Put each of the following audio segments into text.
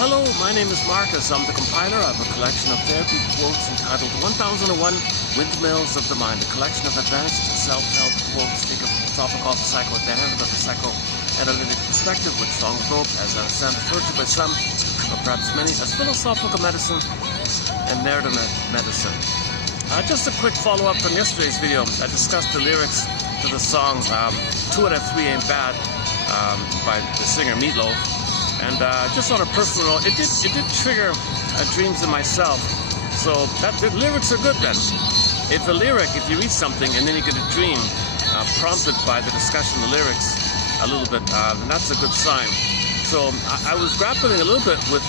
Hello, my name is Marcus. I'm the compiler of a collection of therapy quotes entitled 1001 Windmills of the Mind, a collection of advanced self-help quotes taken from the topical of the psychoanalytic, but the psychoanalytic perspective, which long ago, as I understand, referred to by some, or perhaps many, as philosophical medicine and narrative medicine. Just a quick follow-up from yesterday's video. I discussed the lyrics to the song 2 out of 3 Ain't Bad by the singer Meatloaf. And just on a personal note, it did trigger dreams in myself. So the lyrics are good then. If you read something and then you get a dream prompted by the discussion of the lyrics a little bit, then that's a good sign. So I was grappling a little bit with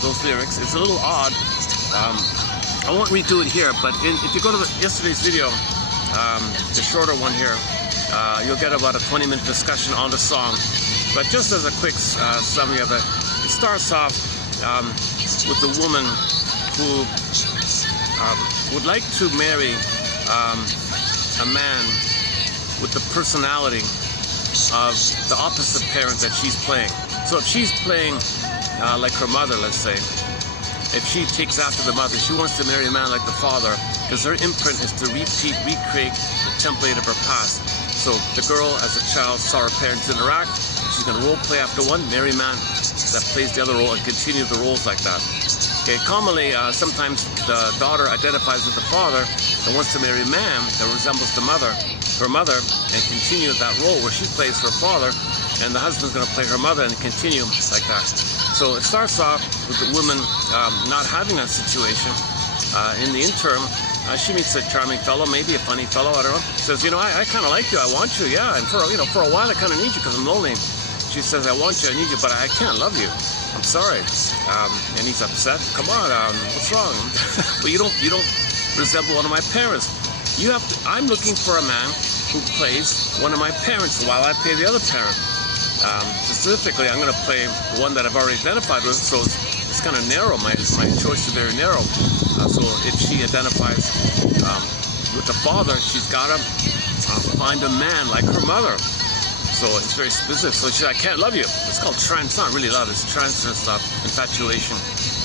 those lyrics. It's a little odd. I won't redo it here, but if you go to yesterday's video, the shorter one here, you'll get about a 20-minute discussion on the song. But just as a quick summary of it, it starts off with a woman who would like to marry a man with the personality of the opposite parent that she's playing. So if she's playing like her mother, let's say, if she takes after the mother, she wants to marry a man like the father, because her imprint is to recreate the template of her past. So the girl, as a child, saw her parents interact. She's going to role play after one, marry a man that plays the other role, and continue the roles like that. Okay, commonly, sometimes the daughter identifies with the father and wants to marry a man that resembles her mother, and continue that role where she plays her father, and the husband's going to play her mother and continue like that. So it starts off with the woman not having that situation. In the interim, she meets a charming fellow, maybe a funny fellow, I don't know. Says, you know, I kind of like you, I want you, yeah, and for a while I kind of need you because I'm lonely. She says, I want you, I need you, but I can't love you. I'm sorry. And he's upset. Come on, what's wrong? But you don't resemble one of my parents. I'm looking for a man who plays one of my parents while I play the other parent. Specifically, I'm going to play one that I've already identified with, so it's kind of narrow. My choice is very narrow. So if she identifies with the father, she's got to find a man like her mother. So it's very specific. So she said, I can't love you. It's called trance. It's not really love. It's trance and stuff. Infatuation.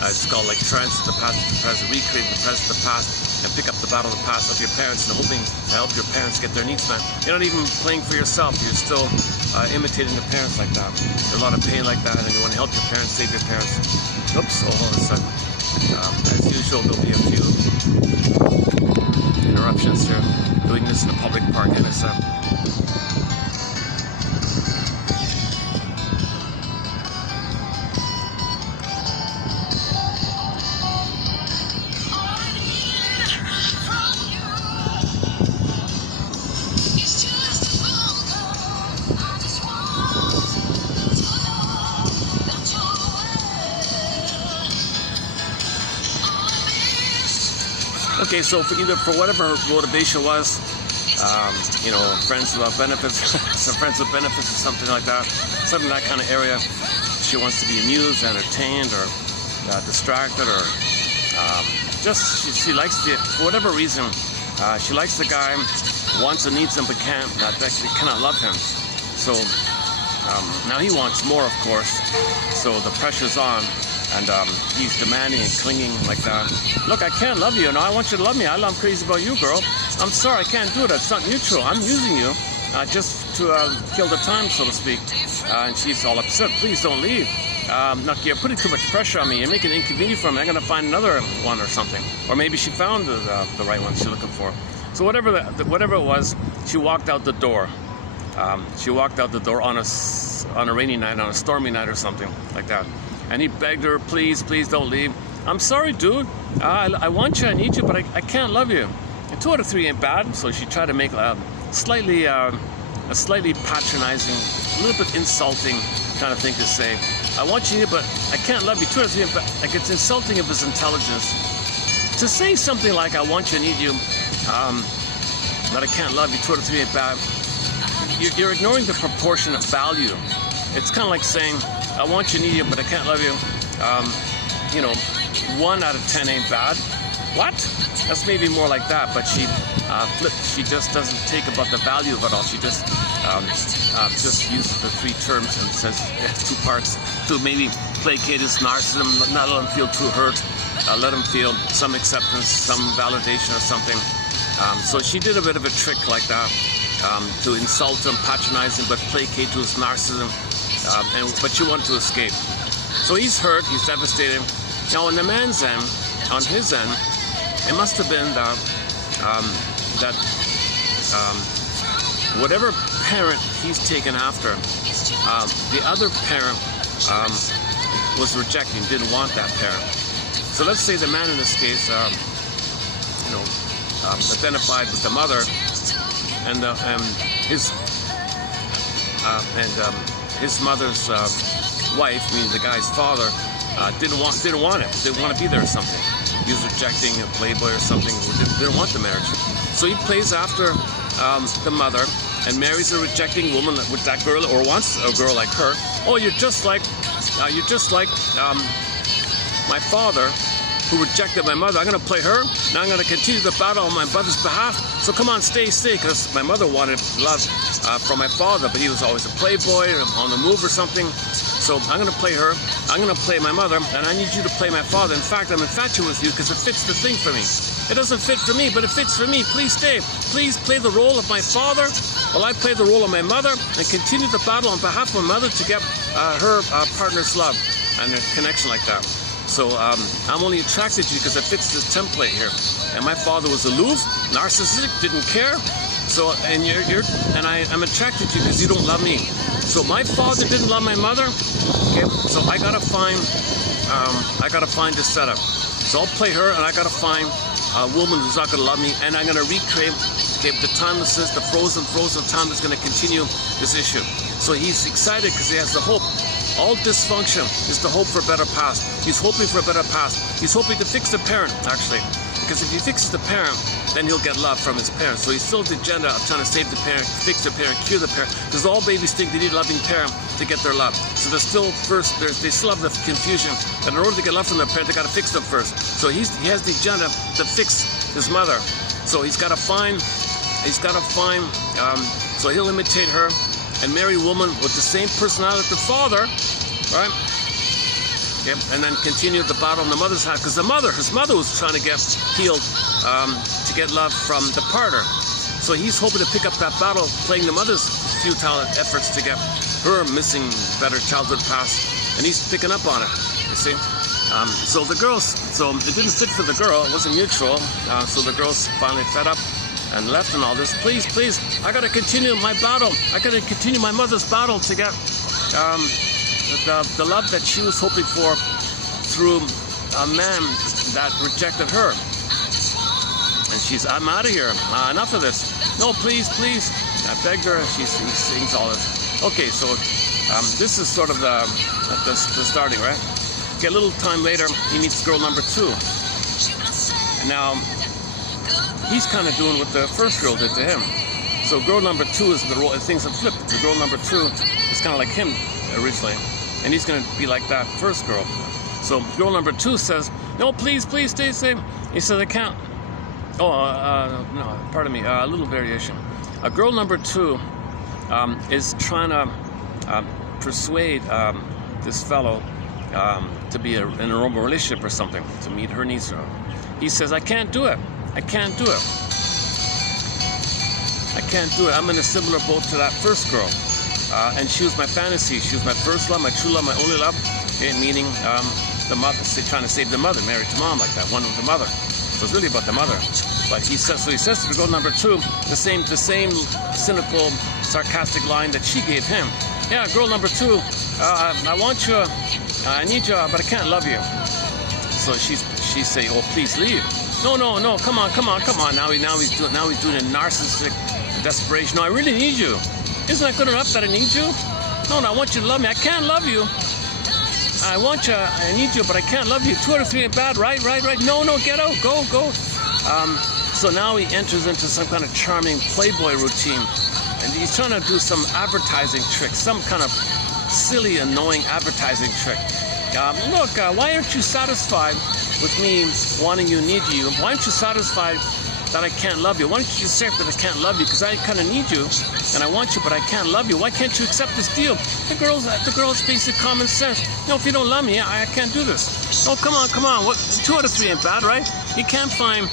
It's called like trance, the past, the present, recreate the present, the past, and pick up the battle of the past of your parents and hoping to help your parents get their needs met. You're not even playing for yourself. You're still imitating the parents like that. There's a lot of pain like that, and you want to help your parents, save your parents. Oops, all of a sudden. As usual, there'll be a few interruptions here. Doing this in a public park in a Okay, so for whatever her motivation was, friends without benefits, some friends with benefits or something like that, something in that kind of area. She wants to be amused, entertained, or distracted, or she likes for whatever reason, she likes the guy, wants and needs him, but cannot love him. So now he wants more, of course. So the pressure's on. And he's demanding and clinging like that. Look, I can't love you. No, I want you to love me. I'm crazy about you, girl. I'm sorry, I can't do it. It's not mutual. I'm using you just to kill the time, so to speak. And she's all upset. Please don't leave. Look, you're putting too much pressure on me. You're making it inconvenient for me. I'm going to find another one or something. Or maybe she found the right one she's looking for. So whatever it was, she walked out the door. She walked out the door on a rainy night, on a stormy night or something like that. And he begged her, please don't leave. I'm sorry, dude. I want you, I need you, but I can't love you. And 2 out of 3 ain't bad. So she tried to make a slightly patronizing, a little bit insulting kind of thing to say. I want you, but I can't love you. 2 out of 3 ain't bad. Like, it's insulting of his intelligence. To say something like, I want you, I need you, but I can't love you, 2 out of 3 ain't bad. You're ignoring the proportionate value. It's kind of like saying, I want you, need you, but I can't love you. 1 out of 10 ain't bad. What? That's maybe more like that, but she flipped. She just doesn't take about the value of it all. She just uses the 3 terms and says it has 2 parts to maybe placate his narcissism, not let him feel too hurt, let him feel some acceptance, some validation or something. So she did a bit of a trick like that, to insult him, patronize him, but placate to his narcissism, but she wanted to escape. So he's hurt, he's devastated. Now on the man's end, on his end, it must have been that whatever parent he's taken after, the other parent was rejecting, didn't want that parent. So let's say the man in this case, identified with the mother, and his mother's wife, meaning the guy's father, didn't want him, didn't want to be there or something. He was rejecting a playboy or something, didn't want the marriage. So he plays after the mother and marries a rejecting woman with that girl, or wants a girl like her. Oh, you're just like my father, who rejected my mother. I'm going to play her. Now I'm going to continue the battle on my brother's behalf. So come on, stay, because my mother wanted love from my father, but he was always a playboy, on the move or something. So I'm going to play her. I'm going to play my mother, and I need you to play my father. In fact, I'm infatuated with you because it fits the thing for me. It doesn't fit for me, but it fits for me. Please stay. Please play the role of my father while I play the role of my mother, and continue the battle on behalf of my mother to get her partner's love and a connection like that. So I'm only attracted to you because it fits this template here. And my father was aloof, narcissistic, didn't care. So I'm attracted to you because you don't love me. So my father didn't love my mother. Okay, so I gotta find this setup. So I'll play her, and I gotta find a woman who's not gonna love me, and I'm gonna recreate the timelessness, the frozen time that's gonna continue this issue. So he's excited because he has the hope. All dysfunction is the hope for a better past. He's hoping for a better past. He's hoping to fix the parent, actually. Because if he fixes the parent, then he'll get love from his parents. So he's still the agenda of trying to save the parent, fix the parent, cure the parent. Because all babies think they need a loving parent to get their love. So they still have the confusion that in order to get love from their parent, they got to fix them first. So he has the agenda to fix his mother. So he's got to find, so he'll imitate her and marry a woman with the same personality as the father, right? Okay, and then continue the battle on the mother's side, because his mother was trying to get healed, to get love from the partner. So he's hoping to pick up that battle, playing the mother's futile efforts to get her missing better childhood past, and he's picking up on it, you see? So it didn't fit for the girl, it wasn't mutual, so the girl's finally fed up and left and all this. Please, I gotta continue my battle. I gotta continue my mother's battle to get the love that she was hoping for through a man that rejected her. And I'm out of here. Enough of this. No, please. I begged her. She sings all this. Okay, so this is sort of the starting, right? Okay, a little time later, he meets girl number 2. And now, he's kind of doing what the first girl did to him. So girl number 2 is the role, things have flipped. The girl number 2 is kind of like him originally, and he's going to be like that first girl. So girl number 2 says, no, please, stay safe. He says, I can't. No, pardon me, a little variation. Girl number 2 is trying to persuade this fellow to be in a relationship or something, to meet her needs. He says, I can't do it. I'm in a similar boat to that first girl. And she was my fantasy. She was my first love, my true love, my only love. Okay, meaning the mother, trying to save the mother, married to mom like that, one with the mother. So it's really about the mother. But he says to girl number 2, the same cynical, sarcastic line that she gave him. Yeah, girl number 2, I want you, I need you, but I can't love you. So she say, oh, please leave. No, come on. Now he's doing a narcissistic desperation. No, I really need you. Isn't that good enough that I need you? No, I want you to love me. I can't love you. I want you, I need you, but I can't love you. 2 out of 3 ain't bad, right? No, get out, go. So now he enters into some kind of charming playboy routine, and he's trying to do some advertising trick, some kind of silly, annoying advertising trick. Look, why aren't you satisfied with me wanting you, need you? Why aren't you satisfied that I can't love you? Why don't you accept that I can't love you? Because I kind of need you, and I want you, but I can't love you. Why can't you accept this deal? The girl's basic common sense. No, if you don't love me, I can't do this. Oh, come on. What? 2 out of 3 ain't bad, right? You can't find.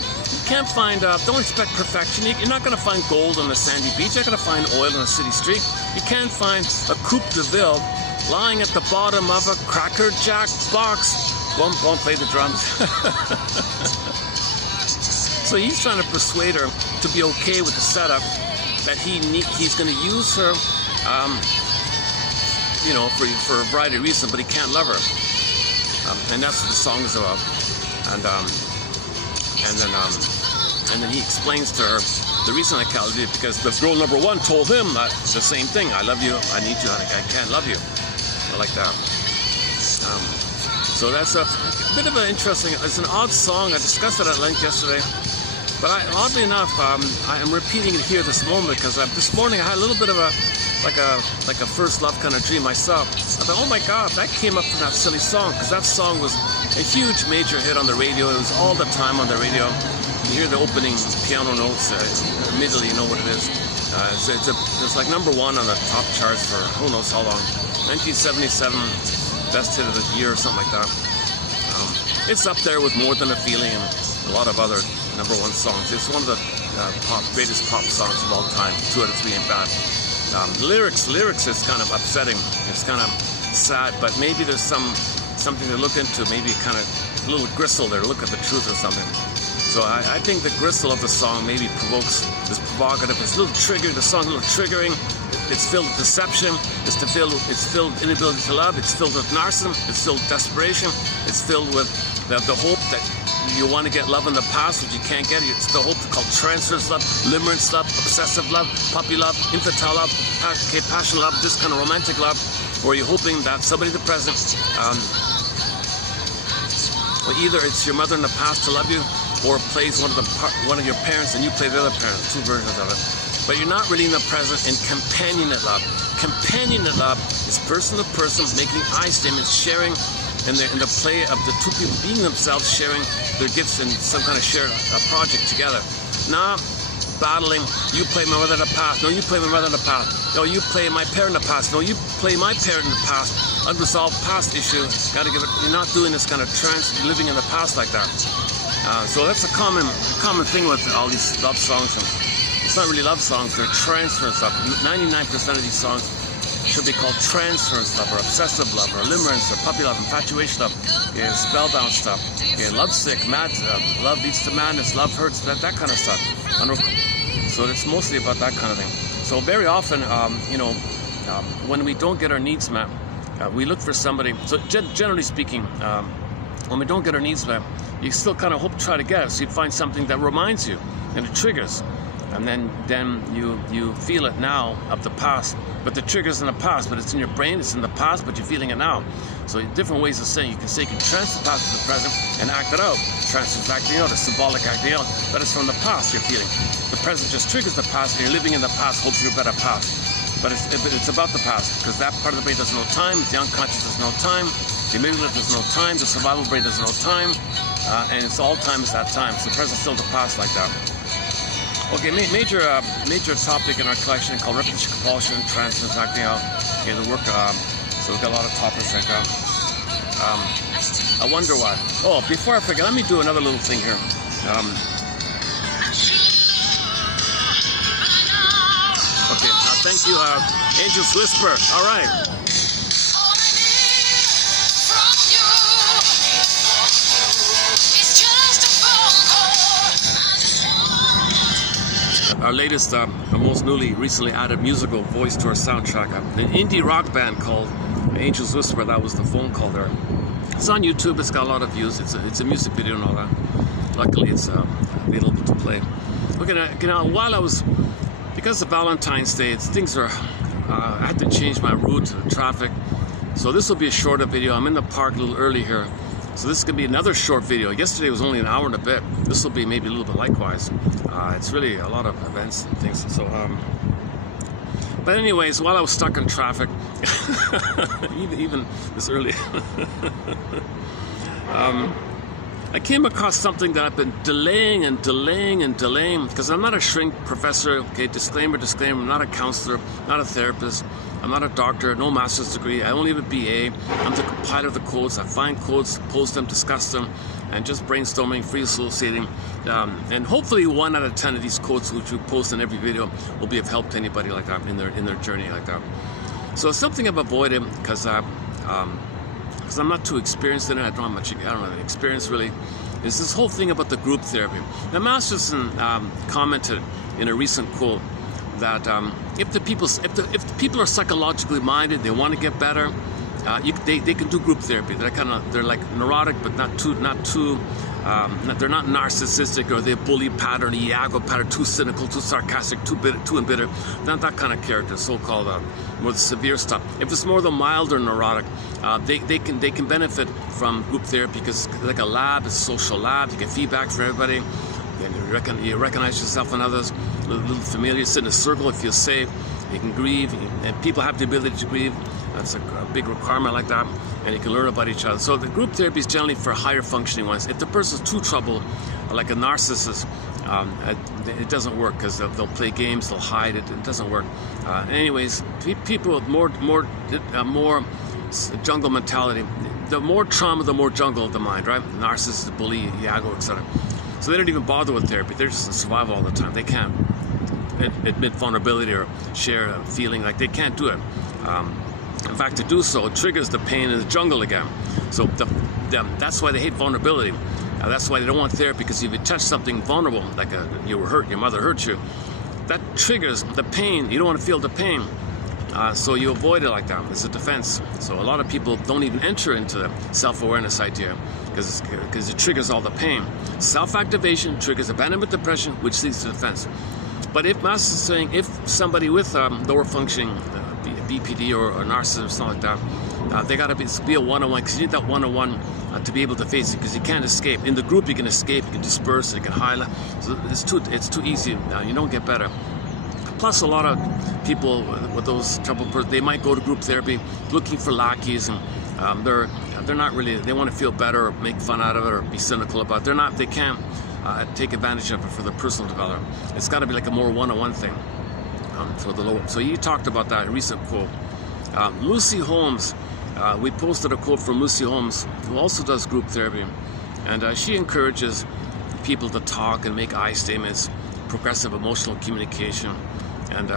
Don't expect perfection. You're not going to find gold on the sandy beach. You're not going to find oil on a city street. You can't find a coupe de ville lying at the bottom of a Cracker Jack box. Won't play the drums. So he's trying to persuade her to be okay with the setup, that he's going to use her, you know, for a variety of reasons, but he can't love her, and that's what the song is about. And then he explains to her the reason I can't love you because the girl number 1 told him the same thing. I love you. I need you. I can't love you. I like that. So that's a bit of an interesting. It's an odd song. I discussed it at length yesterday. But oddly enough, I am repeating it here this moment because this morning I had a little bit of a first love kind of dream myself. I thought, oh my God, that came up from that silly song because that song was a huge major hit on the radio. It was all the time on the radio. You hear the opening piano notes immediately, you know what it is. It's like #1 on the top charts for who knows how long. 1977, best hit of the year or something like that. It's up there with More Than a Feeling and a lot of other #1 songs. It's one of the greatest pop songs of all time. 2 out of 3 ain't bad. Lyrics is kind of upsetting. It's kind of sad, but maybe there's something to look into. Maybe kind of a little gristle there, look at the truth or something. So I think the gristle of the song maybe provokes this provocative. It's a little triggering. The song's a little triggering. It's filled with deception. It's filled with inability to love. It's filled with narcissism. It's filled with desperation. It's filled with the hope that you want to get love in the past, but you can't get it. It's the hope called transference love, limerence love, obsessive love, puppy love, infantile love, passionate love, this kind of romantic love, where you're hoping that somebody in the present, well, either it's your mother in the past to love you, or plays one of your parents and you play the other parent. 2 versions of it. But you're not really in the present in companionate love. Companionate love is person to person, making eye statements, sharing in the play of the 2 people being themselves, sharing their gifts in some kind of shared project together. Not battling, you play my mother in the past, no, you play my mother in the past, no, you play my parent in the past, no, you play my parent in the past, unresolved past issue, gotta give it, you're not doing this kind of living in the past like that. So that's a common thing with all these love songs. And it's not really love songs, they're transference love. 99% of these songs should be called transference love, or obsessive love, or limerence, or puppy love, infatuation love, spellbound stuff, lovesick, mad, love leads to madness, love hurts, that kind of stuff. So it's mostly about that kind of thing. So very often, when we don't get our needs met, we look for somebody. So generally speaking, when we don't get our needs met, you still kind of try to get it. So you find something that reminds you, and it triggers. And then you feel it now of the past, but the trigger's in the past, but it's in your brain, it's in the past, but you're feeling it now. So different ways of saying, you can transfer the past to the present and act it out. Transfer is acting out, a symbolic acting out, but it's from the past you're feeling. The present just triggers the past, and you're living in the past, hoping for a better past. But it's about the past, because that part of the brain doesn't know time, the unconscious doesn't know time, the amygdala doesn't know time, the survival brain doesn't know time, and it's all time is that time. So the present's still the past like that. Okay, major topic in our collection called repetition, compulsion, transference, acting out. Okay, the work. So we've got a lot of topics right now. I wonder why. Oh, before I forget, let me do another little thing here. Okay, thank you, Angel's Whisper. All right. Our latest, most recently added musical voice to our soundtrack. An indie rock band called Angel's Whisper. That was the phone call there. It's on YouTube. It's got a lot of views. It's a music video and all that. Luckily, it's available to play. Okay, now while I was, because of Valentine's Day, things are. I had to change my route to the traffic. So this will be a shorter video. I'm in the park a little early here. So this is going to be another short video. Yesterday was only an hour and a bit. This will be maybe a little bit likewise. It's really a lot of events and things. So, but anyways, while I was stuck in traffic, even this early, I came across something that I've been delaying because I'm not a shrink professor. Okay, disclaimer, I'm not a counselor, not a therapist. I'm not a doctor, no master's degree. I only have a BA. I'm the compiler of the codes. I find codes, post them, discuss them, and just brainstorming, free associating. And hopefully 1 out of 10 of these codes which we post in every video will be of help to anybody like that in their journey like that. So something I've avoided because I'm not too experienced in it. I don't have any experience really. Is this whole thing about the group therapy. Now Masterson commented in a recent quote that if the people are psychologically minded, they want to get better, they can do group therapy. They're like neurotic, but not too. They're not narcissistic, or they bully pattern, Iago pattern, too cynical, too sarcastic, too embittered. Not that kind of character, so-called more the severe stuff. If it's more the milder neurotic, they can benefit from group therapy because like a lab, it's a social lab. You get feedback from everybody. And you recognize yourself and others. A little familiar, sit in a circle, it feels safe. You can grieve, and people have the ability to grieve. That's a big requirement like that, and you can learn about each other. So the group therapy is generally for higher functioning ones. If the person's too troubled, like a narcissist, it doesn't work because they'll play games, they'll hide it. It doesn't work. Anyways, people with more jungle mentality, the more trauma, the more jungle of the mind, right? Narcissist, bully, Iago, etc. So they don't even bother with therapy. They're just in survival all the time. They can't admit vulnerability or share a feeling. Like they can't do it. In fact, to do so, it triggers the pain in the jungle again. So that's why they hate vulnerability. That's why they don't want therapy, because if you touch something vulnerable, like you were hurt, your mother hurt you, that triggers the pain. You don't want to feel the pain. So you avoid it like that. It's a defense. So a lot of people don't even enter into the self-awareness idea because it triggers all the pain. Self-activation triggers abandonment depression, which leads to defense. But if Master is saying, if somebody with lower functioning BPD or narcissism or something like that, they got to be a one-on-one, because you need that one-on-one to be able to face it, because you can't escape. In the group, you can escape, you can disperse, you can highlight. So it's too easy. You don't get better. Plus, a lot of people with those troubled persons, they might go to group therapy looking for lackeys, and they're not really. They want to feel better, or make fun out of it, or be cynical about it. They can't take advantage of it for their personal development. It's got to be like a more one-on-one thing for the lower. So you talked about that in a recent quote. Lucy Holmes, we posted a quote from Lucy Holmes, who also does group therapy, and she encourages people to talk and make I statements, progressive emotional communication. And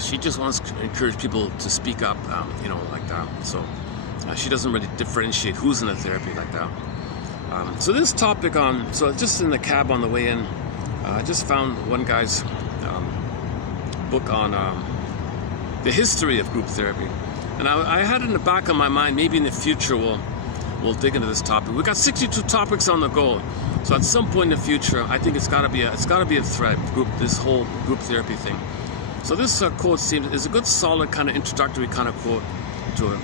she just wants to encourage people to speak up, like that. So she doesn't really differentiate who's in the therapy like that. So this topic so just in the cab on the way in, I just found one guy's book on the history of group therapy. And I had in the back of my mind, maybe in the future we'll dig into this topic. We've got 62 topics on the go. So at some point in the future, I think it's got to be a thread. This whole group therapy thing. So this quote is a good, solid kind of introductory kind of quote to it.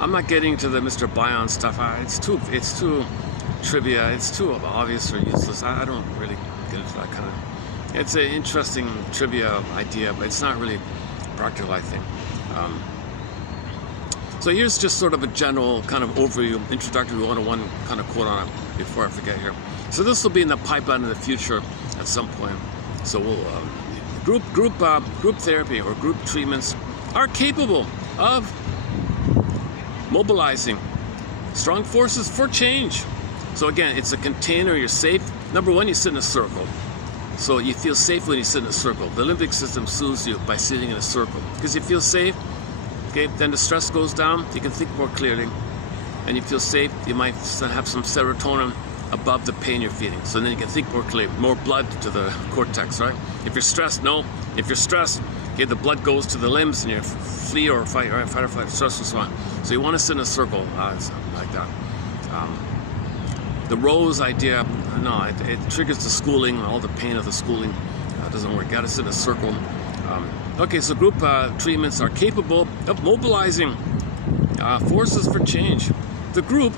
I'm not getting to the Mr. Bion stuff. It's too trivia. It's too obvious or useless. I don't really get into that kind of. It's an interesting trivia idea, but it's not really practical, I think. So here's just sort of a general kind of overview, introductory 101 kind of quote on it before I forget here. So this will be in the pipeline in the future at some point. So we'll group therapy or group treatments are capable of mobilizing strong forces for change. So again, it's a container. You're safe. Number one, you sit in a circle. So you feel safe when you sit in a circle. The limbic system soothes you by sitting in a circle because you feel safe. Okay, then the stress goes down, you can think more clearly, and you feel safe. You might have some serotonin above the pain you're feeling, so then you can think more clearly, more blood to the cortex, right? If you're stressed, okay, the blood goes to the limbs and you flee or fight, right? Fight or flight, stress response. So you want to sit in a circle, something like that. The Rose idea, no, it triggers the schooling, all the pain of the schooling. Doesn't work. You got to sit in a circle. Okay, so group treatments are capable of mobilizing forces for change. The group,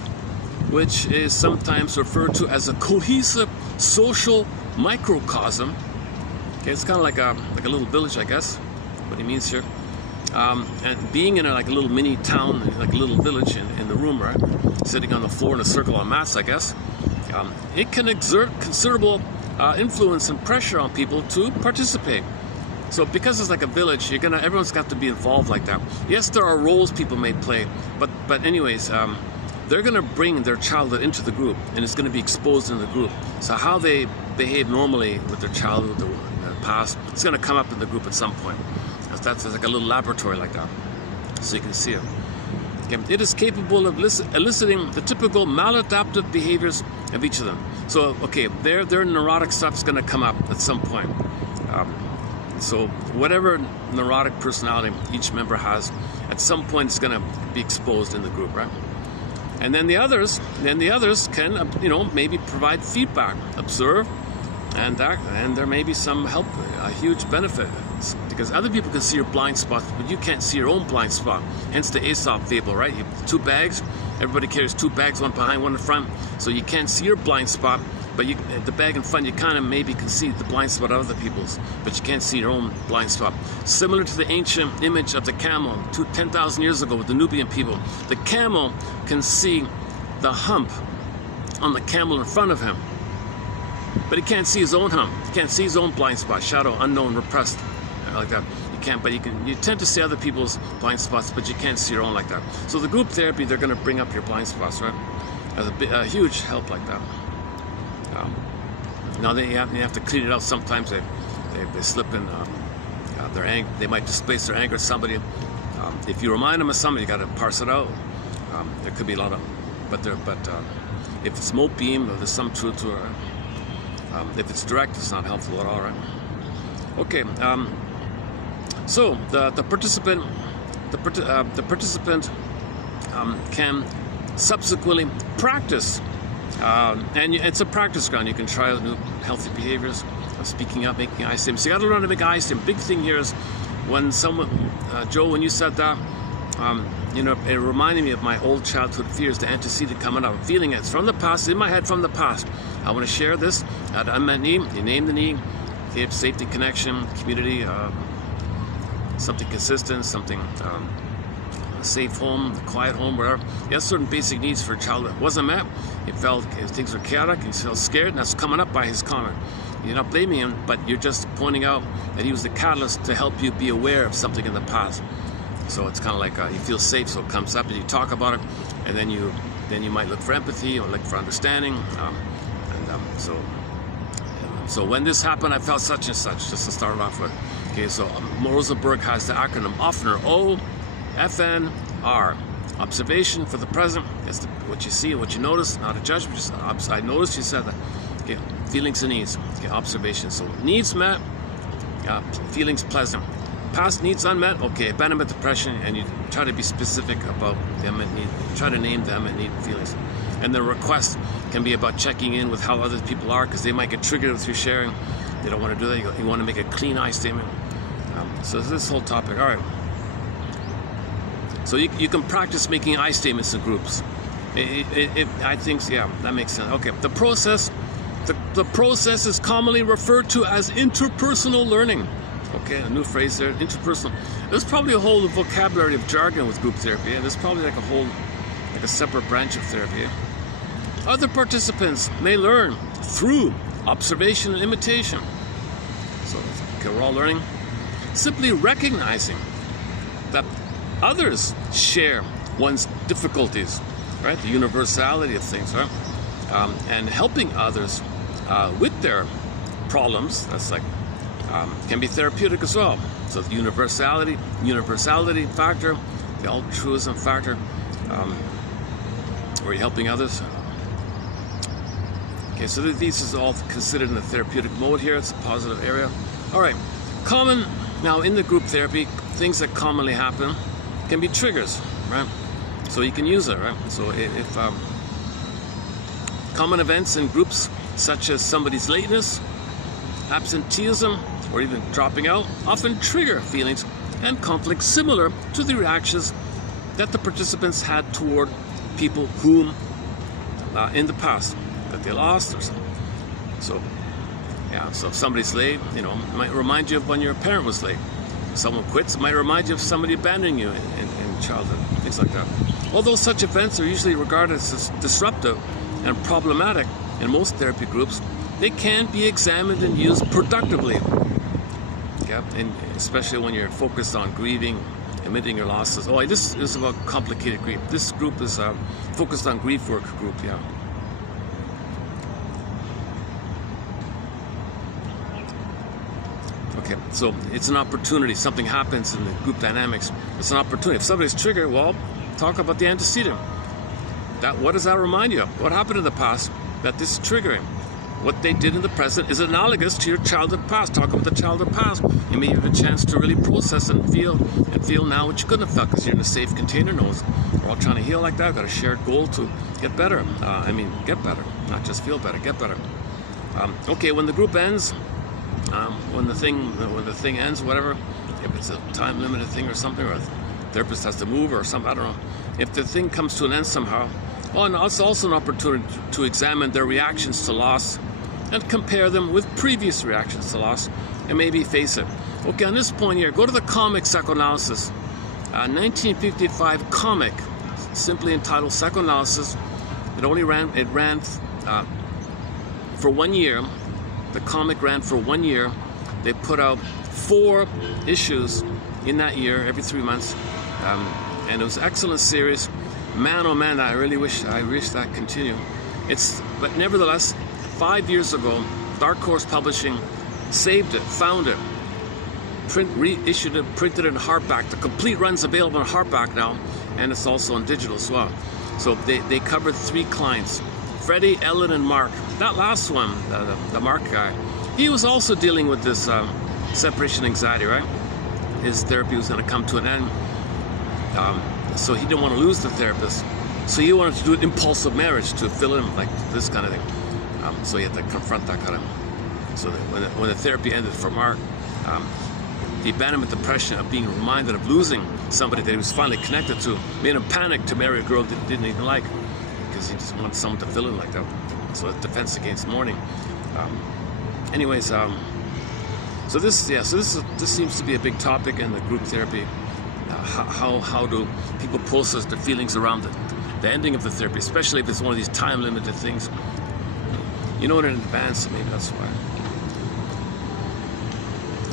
which is sometimes referred to as a cohesive social microcosm, okay, it's kind of like a little village, I guess, what he means here, and being in like a little mini town, like a little village in the room, right, sitting on the floor in a circle on mats, I guess, it can exert considerable influence and pressure on people to participate. So because it's like a village, everyone's got to be involved like that. Yes, there are roles people may play, but anyways, they're gonna bring their childhood into the group, and it's gonna be exposed in the group. So how they behave normally with their childhood, their past, it's gonna come up in the group at some point. That's like a little laboratory like that, so you can see it. Okay. It is capable of eliciting the typical maladaptive behaviors of each of them. So, okay, their neurotic stuff is going to come up at some point. So whatever neurotic personality each member has, at some point it's going to be exposed in the group, right? And then the others can, maybe provide feedback, observe, and there may be some help, a huge benefit, because other people can see your blind spots, but you can't see your own blind spot. Hence the Aesop fable, right? You have 2 bags, everybody carries 2 bags, one behind, one in front, so you can't see your blind spot, but the bag in front, you kind of maybe can see the blind spot of other people's, but you can't see your own blind spot. Similar to the ancient image of the camel 10,000 years ago with the Nubian people, the camel can see the hump on the camel in front of him, but he can't see his own hump. He can't see his own blind spot, shadow, unknown, repressed, like that. You can't, but you tend to see other people's blind spots, but you can't see your own like that. So the group therapy, they're going to bring up your blind spots, right? As a huge help like that. Now you have to clean it out. Sometimes they slip in their anger. They might displace their anger at somebody. If you remind them of something, you got to parse it out. There could be a lot of, but if it's smoke beam, there's some truth to it. If it's direct, it's not helpful at all, right? Okay. So the participant can subsequently practice, and it's a practice ground. You can try out new healthy behaviors of speaking up, making eye statements. So you got to learn to make eye statements. Big thing here is when someone, Joe, when you said that, it reminded me of my old childhood fears, the antecedent coming up. I'm feeling it. It's from the past, in my head from the past. I want to share this. At unmet need, you name the need. If you have safety, connection, community, something consistent, something a safe home, a quiet home, whatever. He has certain basic needs for a child that wasn't met. He felt things were chaotic, he felt scared, and that's coming up by his comment. You're not blaming him, but you're just pointing out that he was the catalyst to help you be aware of something in the past. So it's kind of like you feel safe, so it comes up and you talk about it, and then you might look for empathy or look for understanding. So when this happened, I felt such and such, just to start it off with. Okay, so Rosenberg has the acronym OFNR, O-F-N-R. Observation for the present. That's what you see, what you notice, not a judgment. Just I noticed you said that. Okay, feelings and needs. Okay, observation. So needs met, feelings pleasant. Past needs unmet, okay, abandonment, depression, and you try to be specific about the unmet need. Try to name the unmet need feelings. And the request can be about checking in with how other people are, because they might get triggered through sharing. They don't want to do that. You want to make a clean eye statement. So this whole topic. All right. So you can practice making eye statements in groups. I think, yeah, that makes sense. Okay, the process is commonly referred to as interpersonal learning. Okay, a new phrase there, interpersonal. There's probably a whole vocabulary of jargon with group therapy. Yeah? There's probably like a separate branch of therapy. Yeah? Other participants may learn through observation and imitation. So, okay, we're all learning. Simply recognizing that others share one's difficulties, right? The universality of things, right? And helping others with their problems. That's like can be therapeutic as well. So the universality factor, the altruism factor, where you're helping others. Okay, so these is all considered in the therapeutic mode here. It's a positive area. All right, now in the group therapy, things that commonly happen can be triggers, right? So you can use it, right? So if common events in groups such as somebody's lateness, absenteeism, or even dropping out often trigger feelings and conflicts similar to the reactions that the participants had toward people whom in the past that they lost or something. So yeah, so if somebody's late, it might remind you of when your parent was late. someone quits, it might remind you of somebody abandoning you in childhood, things like that. Although such events are usually regarded as disruptive and problematic in most therapy groups, they can be examined and used productively. Yeah, and especially when you're focused on grieving, admitting your losses. Oh, this is about complicated grief. This group is focused on grief work group, yeah. Okay, so it's an opportunity. Something happens in the group dynamics. It's an opportunity. If somebody's triggered, well, talk about the antecedent. What does that remind you of? What happened in the past that this is triggering? What they did in the present is analogous to your childhood past. Talk about the childhood past. You may have a chance to really process and feel now what you couldn't have felt because you're in a safe container. Knows we're all trying to heal like that. We've got a shared goal to get better. Get better, not just feel better. Get better. Okay, when the group ends, when the thing ends, whatever, if it's a time limited thing or something, or a therapist has to move or something, I don't know. If the thing comes to an end somehow, well, and it's also an opportunity to examine their reactions to loss and compare them with previous reactions to loss and maybe face it. Okay, on this point here, go to the comic Psychoanalysis, 1955 comic, simply entitled Psychoanalysis. It ran for 1 year. The comic ran for 1 year. They put out 4 issues in that year, every 3 months, and it was an excellent series. Man, oh man, I wish that continued. But nevertheless, 5 years ago, Dark Horse Publishing saved it, found it, reissued it, printed it in hardback. The complete run's available in hardback now, and it's also on digital as well. So they covered 3 clients, Freddie, Ellen, and Mark. That last one, the Mark guy, he was also dealing with this separation anxiety, right? His therapy was going to come to an end. So he didn't want to lose the therapist. So he wanted to do an impulsive marriage to fill in like this kind of thing. So he had to confront that kind of. So that when the therapy ended for Mark, the abandonment depression of being reminded of losing somebody that he was finally connected to made him panic to marry a girl that he didn't even like, because he just wanted someone to fill in like that. So it's defense against mourning. So this seems to be a big topic in the group therapy. How do people process the feelings around the ending of the therapy, especially if it's one of these time-limited things. You know it in advance, maybe that's why.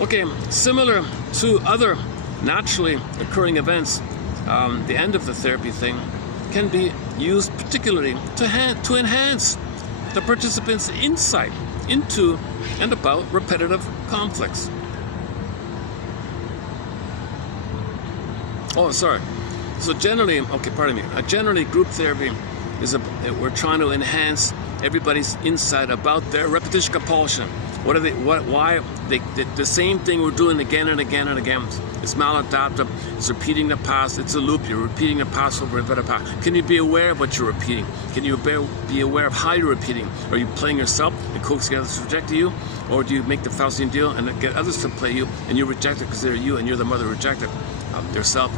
Okay, similar to other naturally occurring events, the end of the therapy thing can be used particularly to enhance the participants' insight into and about repetitive conflicts. Oh, sorry. So generally, generally group therapy is we're trying to enhance everybody's insight about their repetition compulsion. Why the same thing we're doing again and again and again. It's maladaptive, it's repeating the past, it's a loop, you're repeating the past over and over. Can you be aware of what you're repeating? Can you be aware of how you're repeating? Are you playing yourself and coaxing others to reject you? Or do you make the Faustian deal and get others to play you and you reject it because they're you and you're the mother rejected? Their self,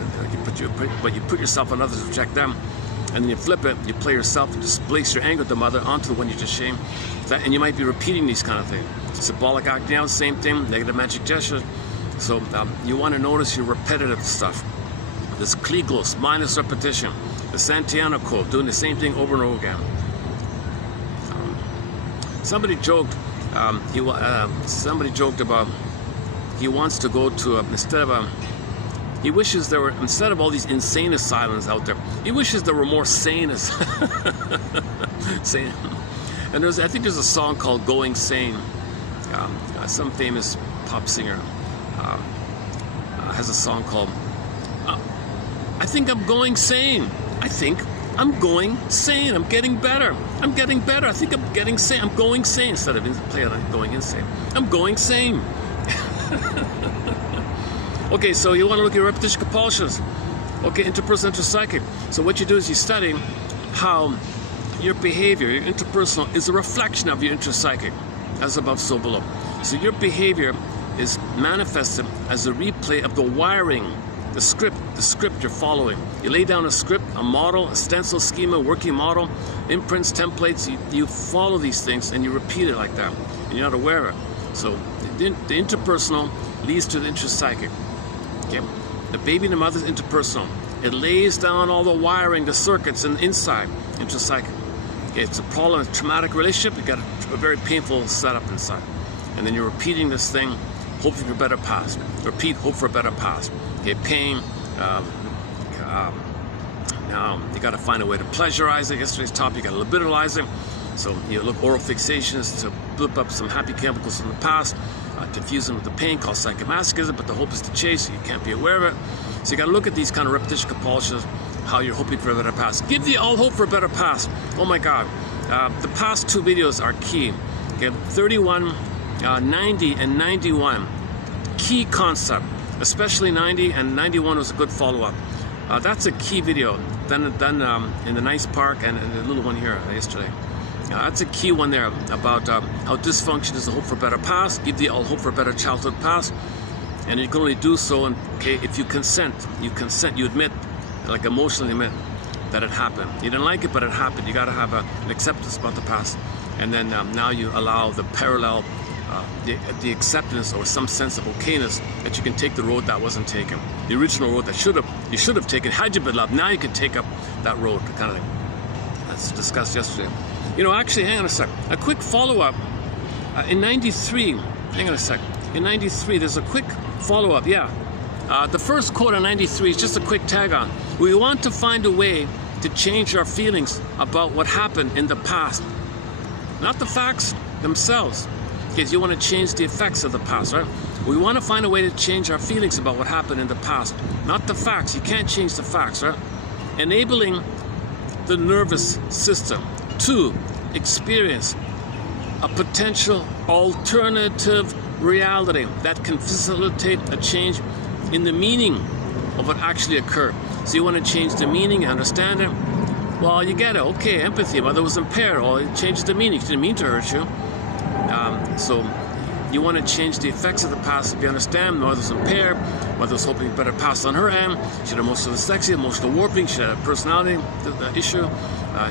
but you put yourself on others to reject them, and then you flip it, you play yourself and displace your anger at the mother onto the one you just shamed. And you might be repeating these kind of things. Symbolic acting out, same thing, negative magic gestures. So you want to notice your repetitive stuff. This Klieglos, mindless repetition. The Santiano Code, doing the same thing over and over again. Somebody joked about he wants to go to he wishes there were, instead of all these insane asylums out there, he wishes there were more sane sane. And I think there's a song called Going Sane. Some famous pop singer has a song called I think I'm going sane. I think I'm going sane. I'm getting better. I'm getting better. I think I'm getting sane. I'm going sane. Instead of play it like going insane. I'm going sane. Okay, so you want to look at repetition compulsions. Okay, interpersonal, interpsychic. So what you do is you study how your behavior, your interpersonal, is a reflection of your interpsychic, as above, so below. So your behavior is manifested as a replay of the wiring, the script you're following. You lay down a script, a model, a stencil, schema, working model, imprints, templates. You follow these things and you repeat it like that, and you're not aware of it. So the interpersonal leads to the interpsychic. Okay? The baby and the mother is interpersonal. It lays down all the wiring, the circuits and inside, intrapsychic. Okay? It's a problem, a traumatic relationship. You got a very painful setup inside. And then you're repeating this thing, hoping for a better past. Repeat, hope for a better past. Okay? Pain. Now you got to find a way to pleasurize it. Yesterday's topic, you got to libidoalize it. So you look oral fixations to blip up some happy chemicals from the past, confuse them with the pain called psychomasochism, but the hope is to chase, you can't be aware of it. So you got to look at these kind of repetition compulsions, how you're hoping for a better past. Give the all hope for a better past. Oh my God. The past 2 videos are key. Okay, 31, 90, and 91. Key concept, especially 90 and 91 was a good follow-up. That's a key video done in the nice park and the little one here yesterday. That's a key one there about how dysfunction is the hope for a better past. Give the all hope for a better childhood past, and you can only do so if you consent. You admit, like emotionally admit that it happened. You didn't like it, but it happened. You got to have an acceptance about the past, and then now you allow the parallel, the acceptance or some sense of okayness that you can take the road that wasn't taken, the original road that you should have taken had you been loved. Now you can take up that road, kind of thing. That's discussed yesterday. You know, actually, hang on a sec. A quick follow-up. In 93, hang on a sec. In 93, there's a quick follow-up, yeah. The first quote on 93 is just a quick tag on. We want to find a way to change our feelings about what happened in the past. Not the facts themselves. Because you want to change the effects of the past, right? We want to find a way to change our feelings about what happened in the past. Not the facts. You can't change the facts, right? Enabling the nervous system to experience a potential alternative reality that can facilitate a change in the meaning of what actually occurred. So you want to change the meaning, understand it? Well, you get it. Okay, empathy. Mother was impaired. Well, it changes the meaning. She didn't mean to hurt you. So you want to change the effects of the past. If you understand, mother's impaired, mother's hoping better past on her end. She had emotional dyslexia, emotional warping. She had a personality issue.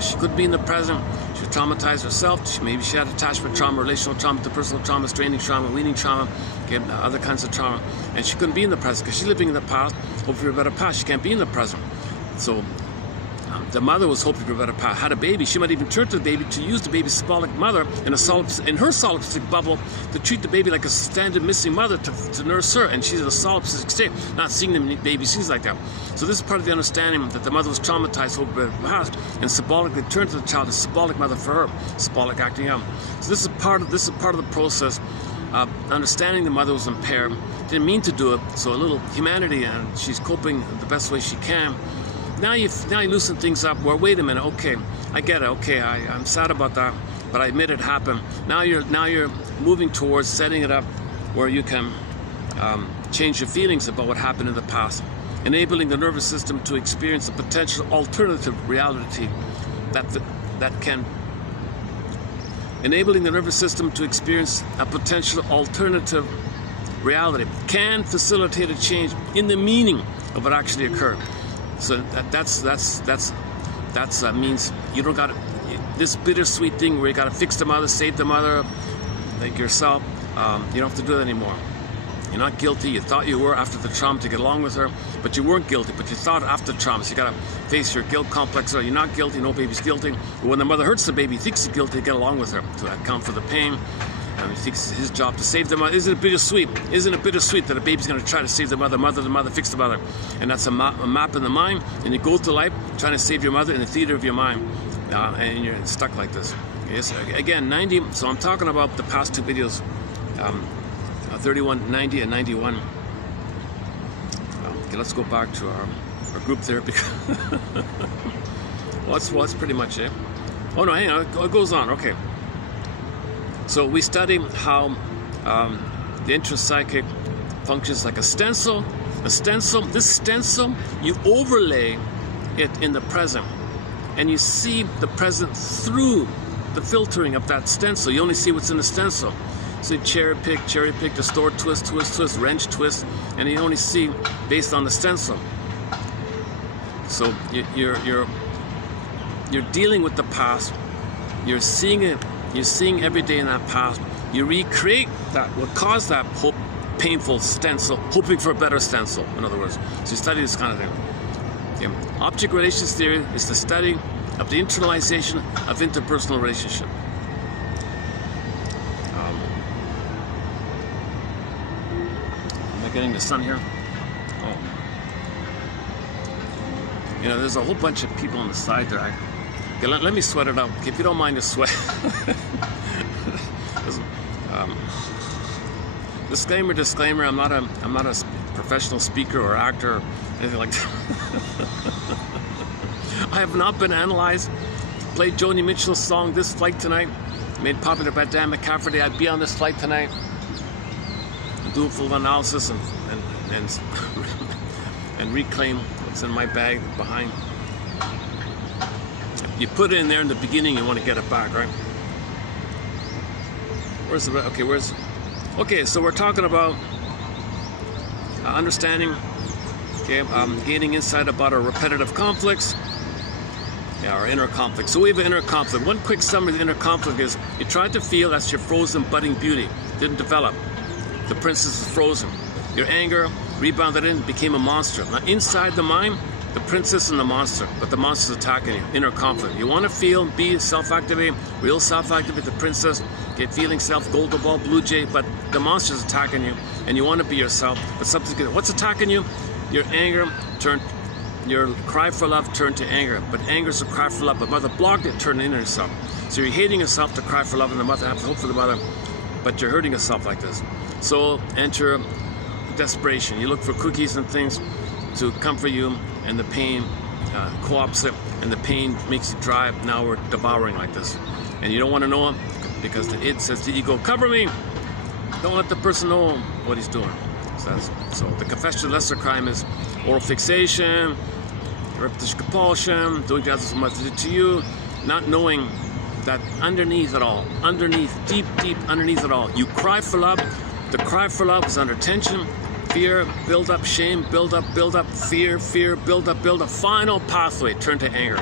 She could be in the present. She traumatized herself. Maybe she had attachment trauma, relational trauma, interpersonal trauma, straining trauma, weaning trauma, other kinds of trauma. And she couldn't be in the present because she's living in the past, hoping for a better past. She can't be in the present. So the mother was hoping for a better past, had a baby. She might even turn to the baby to use the baby's symbolic mother in her solipsistic bubble to treat the baby like a standard missing mother to nurse her, and she's in a solipsistic state, not seeing the baby scenes like that. So this is part of the understanding that the mother was traumatized over the past, and symbolically turned to the child as symbolic mother for her, symbolic acting out. So this is part of the process of understanding the mother was impaired, didn't mean to do it. So a little humanity, and she's coping the best way she can. Now you loosen things up. Well, wait a minute. Okay, I get it. Okay, I'm sad about that, but I admit it happened. Now you're moving towards setting it up where you can change your feelings about what happened in the past, enabling the nervous system to experience a potential alternative reality enabling the nervous system to experience a potential alternative reality can facilitate a change in the meaning of what actually occurred. So that means you don't got this bittersweet thing where you got to fix the mother, save the mother, like yourself. You don't have to do that anymore. You're not guilty. You thought you were after the trauma to get along with her, but you weren't guilty. But you thought after the trauma, so you got to face your guilt complex. So you're not guilty. No baby's guilty. But when the mother hurts the baby, he thinks he's guilty to get along with her to account for the pain. He thinks it's his job to save the mother. Isn't it bittersweet? Isn't it bittersweet that a baby's going to try to save the mother fix the mother? And that's a map in the mind, and you go through life trying to save your mother in the theater of your mind, and you're stuck like this. Yes, again, 90, so I'm talking about the past 2 videos, 31, 90, and 91. Okay, let's go back to our group therapy. Well, that's pretty much it. Oh no, hang on, it goes on, okay. So we study how the intrapsychic functions like a stencil. This stencil, you overlay it in the present, and you see the present through the filtering of that stencil. You only see what's in the stencil. So you cherry pick, distort, twist, wrench, twist, and you only see based on the stencil. So you're dealing with the past. You're seeing it. You're seeing every day in that past. You recreate that, what caused that hope painful stencil, hoping for a better stencil, in other words. So you study this kind of thing. Okay. Object relations theory is the study of the internalization of interpersonal relationship. Am I getting the sun here? Oh. You know, there's a whole bunch of people on the side there. Okay, let me sweat it out. Okay, if you don't mind the sweat. Disclaimer, I'm not a professional speaker or actor or anything like that. I have not been analyzed. Played Joni Mitchell's song "This Flight Tonight," made popular by Dan McCafferty. I'd be on this flight tonight. Do a full analysis and reclaim what's in my bag behind. You put it in there in the beginning, you want to get it back, right? Where's the, okay, so we're talking about understanding, okay, gaining insight about our repetitive conflicts, yeah, our inner conflict. So we have an inner conflict. One quick summary of the inner conflict is you tried to feel that's your frozen budding beauty, didn't develop. The princess is frozen. Your anger rebounded in, became a monster. Now inside the mind, the princess and the monster, but the monster's attacking you. Inner conflict. You want to feel, be self-activate, real self-activate, the princess, get feeling self, golden ball, blue jay, but the monster's attacking you, and you want to be yourself, but something's good. What's attacking you? Your anger turned, your cry for love turned to anger, but anger's a cry for love, but mother blocked it, turned into yourself. So you're hating yourself to cry for love, and the mother has hope for the mother, but you're hurting yourself like this. So enter desperation. You look for cookies and things to comfort you, and the pain co-opts it, and the pain makes you dry. Now we're devouring like this, and you don't want to know it because the id says to the ego, cover me. Don't let the person know what he's doing. So the confession of lesser crime is oral fixation, repetition compulsion, doing to others what they did to you, not knowing that underneath it all, deep underneath it all, you cry for love. The cry for love is under tension. Fear, build up, shame, build up, fear, build up, final pathway, turn to anger.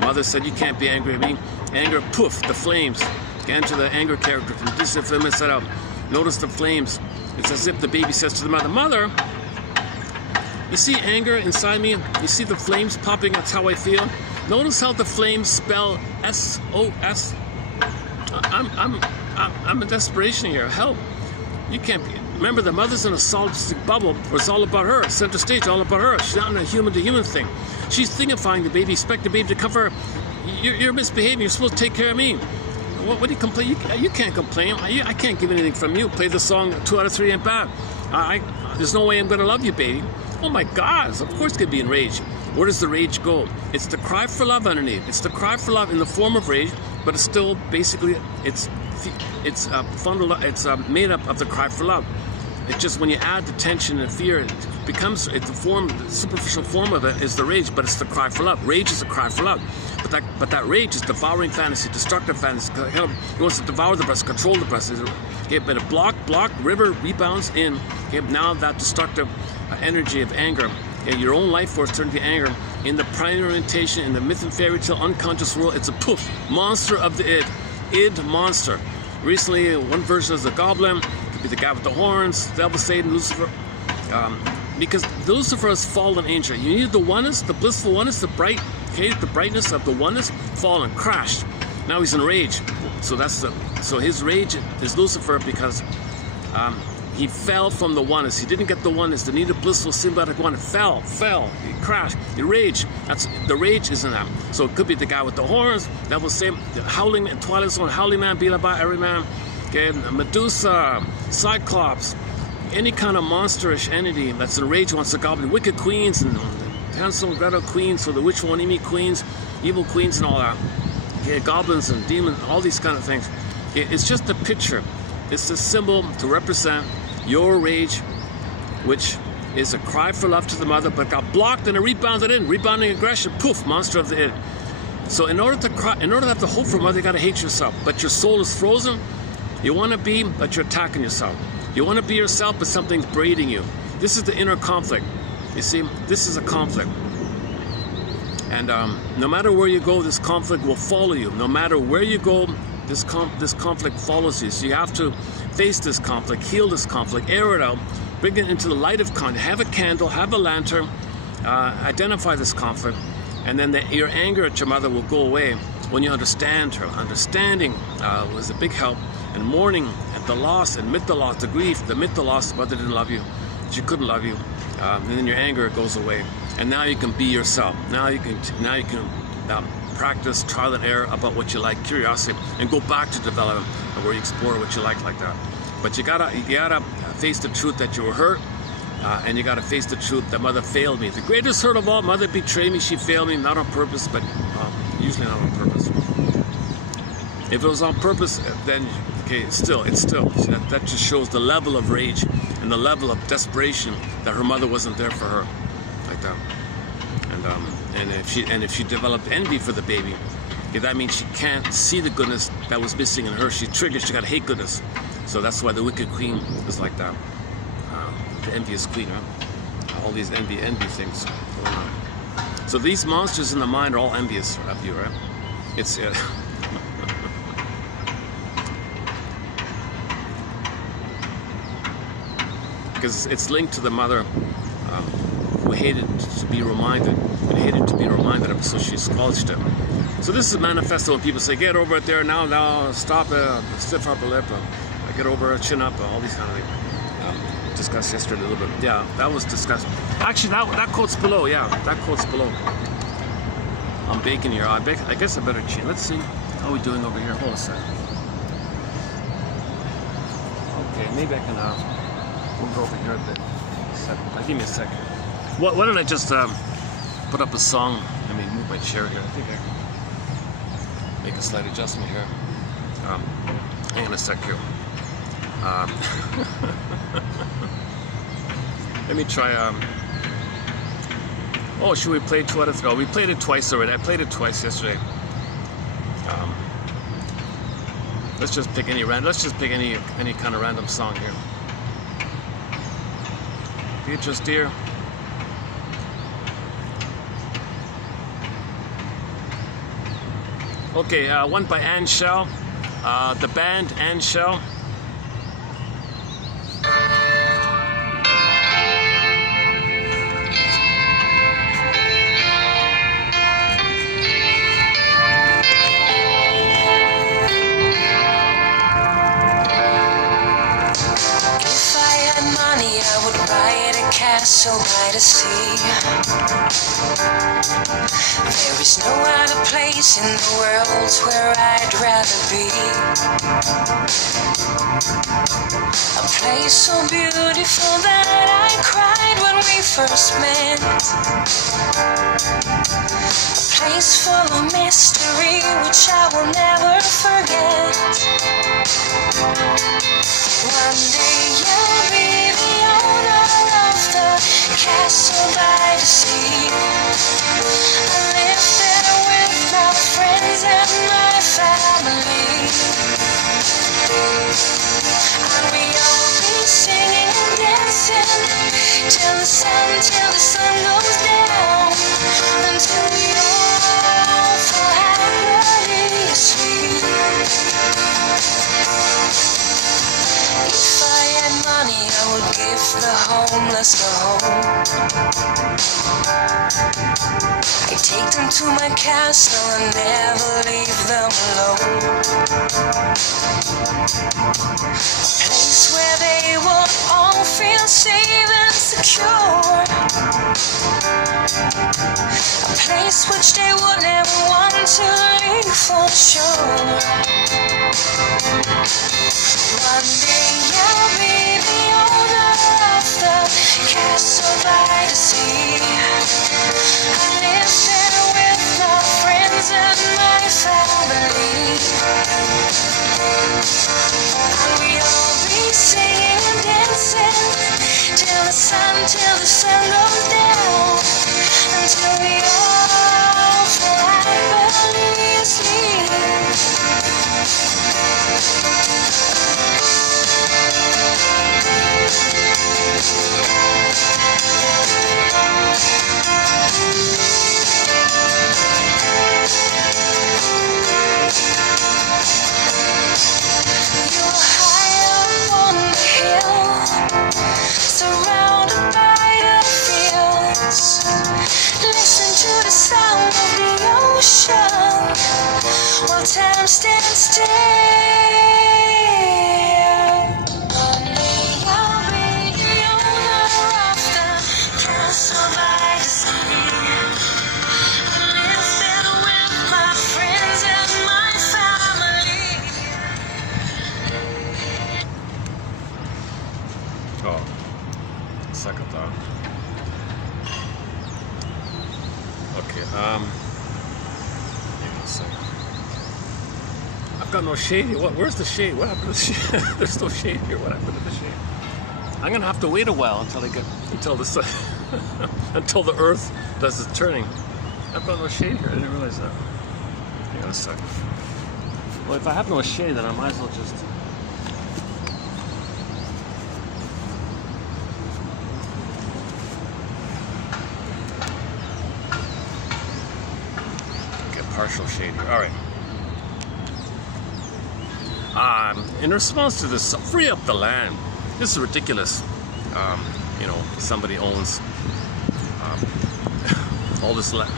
Mother said, you can't be angry at me. Anger, poof, the flames. Enter the anger character from Deflection set out. Notice the flames. It's as if the baby says to the mother, Mother, you see anger inside me? You see the flames popping? That's how I feel. Notice how the flames spell S-O-S. I'm in desperation here. Help. You can't be. Remember, the mother's in a solipsistic bubble where it's all about her. Center stage, all about her. She's not in a human-to-human thing. She's thingifying the baby, expect the baby to cover her. You're misbehaving. You're supposed to take care of me. What do you complain? You can't complain. I can't give anything from you. Play the song 2 out of 3 ain't bad. There's no way I'm going to love you, baby. Oh my God, of course it's going to be enraged. Where does the rage go? It's the cry for love underneath. It's the cry for love in the form of rage, but it's still basically, it's made up of the cry for love. It's just when you add the tension and fear, the superficial form of it is the rage, but it's the cry for love. Rage is a cry for love. But that rage is devouring fantasy, destructive fantasy. He wants to devour the breast, control the breast. Okay, but a block, river rebounds in. Okay, now that destructive energy of anger, okay, your own life force turned to anger. In the primary orientation, in the myth and fairy tale unconscious world, it's a poof, monster of the id monster. Recently, one version is the goblin. Could be the guy with the horns, devil, Satan, Lucifer. Because Lucifer is fallen angel. You need the oneness, the blissful oneness, the brightness of the oneness, fallen, crashed. Now he's in rage. So his rage is Lucifer because he fell from the oneness. He didn't get the oneness. The needed blissful symbiotic oneness fell. He crashed. He raged. The rage is in that. So it could be the guy with the horns. That will say the howling man, Twilight Zone, howling man, Beelzebub, every man. Okay, Medusa, Cyclops, any kind of monsterish entity that's in rage wants to gobble. Wicked queens and Hansel and Gretel queens, so the witch won't me queens, evil queens and all that. Okay, goblins and demons, all these kind of things. Okay, it's just a picture. It's a symbol to represent your rage, which is a cry for love to the mother, but got blocked and it rebounded in, rebounding aggression, poof, monster of the id. So in order to have the hope for mother, you got to hate yourself. But your soul is frozen. You want to be, but you're attacking yourself. You want to be yourself, but something's braiding you. This is the inner conflict. You see, this is a conflict. And no matter where you go, this conflict will follow you. No matter where you go, This conflict follows you. So you have to face this conflict, heal this conflict, air it out, bring it into the light of conflict. Have a candle, have a lantern, identify this conflict, and then your anger at your mother will go away when you understand her. Understanding was a big help, and mourning at the loss, admit the loss, the grief, admit the loss. Mother didn't love you, she couldn't love you, and then your anger goes away, and now you can be yourself. Now you can practice trial and error about what you like, curiosity, and go back to development where you explore what you like that. But you gotta face the truth that you were hurt, and you gotta face the truth that mother failed me. The greatest hurt of all, mother betrayed me, she failed me, not on purpose, but usually not on purpose. If it was on purpose, then okay, it's still that just shows the level of rage and the level of desperation that her mother wasn't there for her, like that. And if she developed envy for the baby, okay, that means she can't see the goodness that was missing in her. She's triggered. She got hate goodness. So that's why the wicked queen is like that. The envious queen, huh? All these envy things going on. So these monsters in the mind are all envious of you, right? It's because it's linked to the mother who hated to be reminded and hated to be reminded of it, so she squelched it. So this is manifesto when people say, get over it there, now, stop it, stiff upper lip, get over it, chin up, all these kind of things. Discussed yesterday a little bit. Yeah, that was discussed. Actually, that quote's below, yeah, that quote's below. I'm baking here. I guess I better chin. Let's see. How are we doing over here? Hold a second. Okay, maybe I can move over here a bit. Give me a second. Why don't I just put up a song? Let me move my chair here. I think I can make a slight adjustment here. Hang on a sec here. Let me try. Oh, should we play two out of three? Oh, we played it twice already. I played it twice yesterday. Let's just pick any kind of random song here. Beatrice, dear. Okay, one by Anne Shell. The band Anne Shell. So by the sea, there is no other place in the world where I'd rather be. A place so beautiful that I cried when we first met. A place full of mystery which I will never forget. One day you'll be the owner of the castle by the sea. I live there with my friends and my family, and we all be singing and dancing till the sun goes down, until we all fall happily asleep. If I had money, I would give the homeless a home. I take them to my castle and never leave them alone. A place where they will all feel safe and secure. A place which they would never want to leave for sure. One day I'll be the owner of the castle by the sea. I live there with my friends and my family, and we all be singing and dancing till the sun goes down, until we all fall happily asleep. ocean while time stands still. One day I'll be the owner of the castle by the sea. I live there with my friends and my family. Oh, second thought. Okay, hang on a second. I've got no shade here. Where's the shade? What happened to the shade? There's no shade here. What happened to the shade? I'm gonna have to wait a while until the sun, until the earth does its turning. I've got no shade here. I didn't realize that. Hang on a second. Well, if I have no shade, then I might as well just. Partial shade here. All right. In response to this, free up the land. This is ridiculous. You know, somebody owns all this land.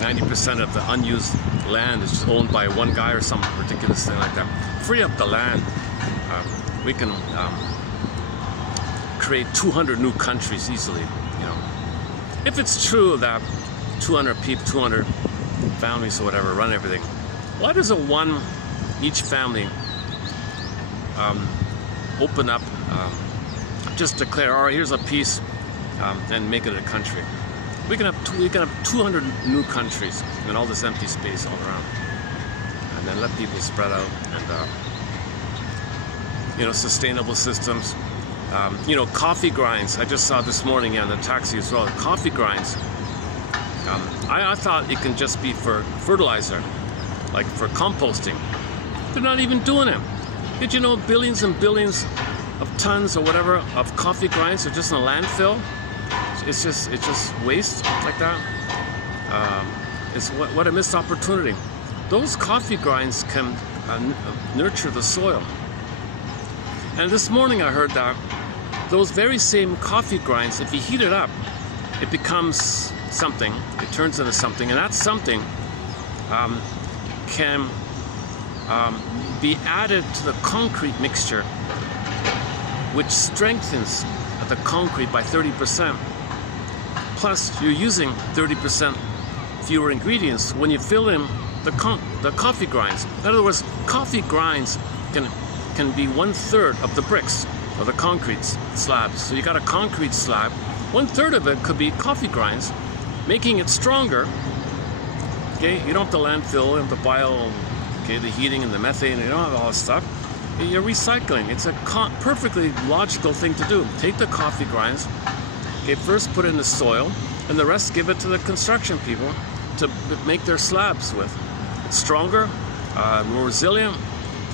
90% of the unused land is just owned by one guy or some ridiculous thing like that. Free up the land. We can create 200 new countries easily. You know, if it's true that 200 people, 200 families or whatever run everything, why doesn't each family open up, just declare, all right, here's a piece, and make it a country? We can have 200 new countries and all this empty space all around, and then let people spread out, and you know, sustainable systems. You know, coffee grinds. I just saw this morning in the taxi as well. Coffee grinds. I thought it can just be for fertilizer, like for composting. They're not even doing it. Did you know billions and billions of tons or whatever of coffee grinds are just in a landfill? It's just waste like that. It's what a missed opportunity. Those coffee grinds can nurture the soil. And this morning I heard that those very same coffee grinds, if you heat it up, it becomes something, it turns into something, and that something can be added to the concrete mixture, which strengthens the concrete by 30%. Plus, you're using 30% fewer ingredients when you fill in the coffee grinds. In other words, coffee grinds can be 1/3 of the bricks or the concrete slabs. So you got a concrete slab, 1/3 of it could be coffee grinds, making it stronger. Okay, you don't have the landfill and the the heating and the methane, you don't have all this stuff. You're recycling. It's a perfectly logical thing to do. Take the coffee grinds, okay, first put it in the soil, and the rest give it to the construction people to make their slabs with. It's stronger, more resilient.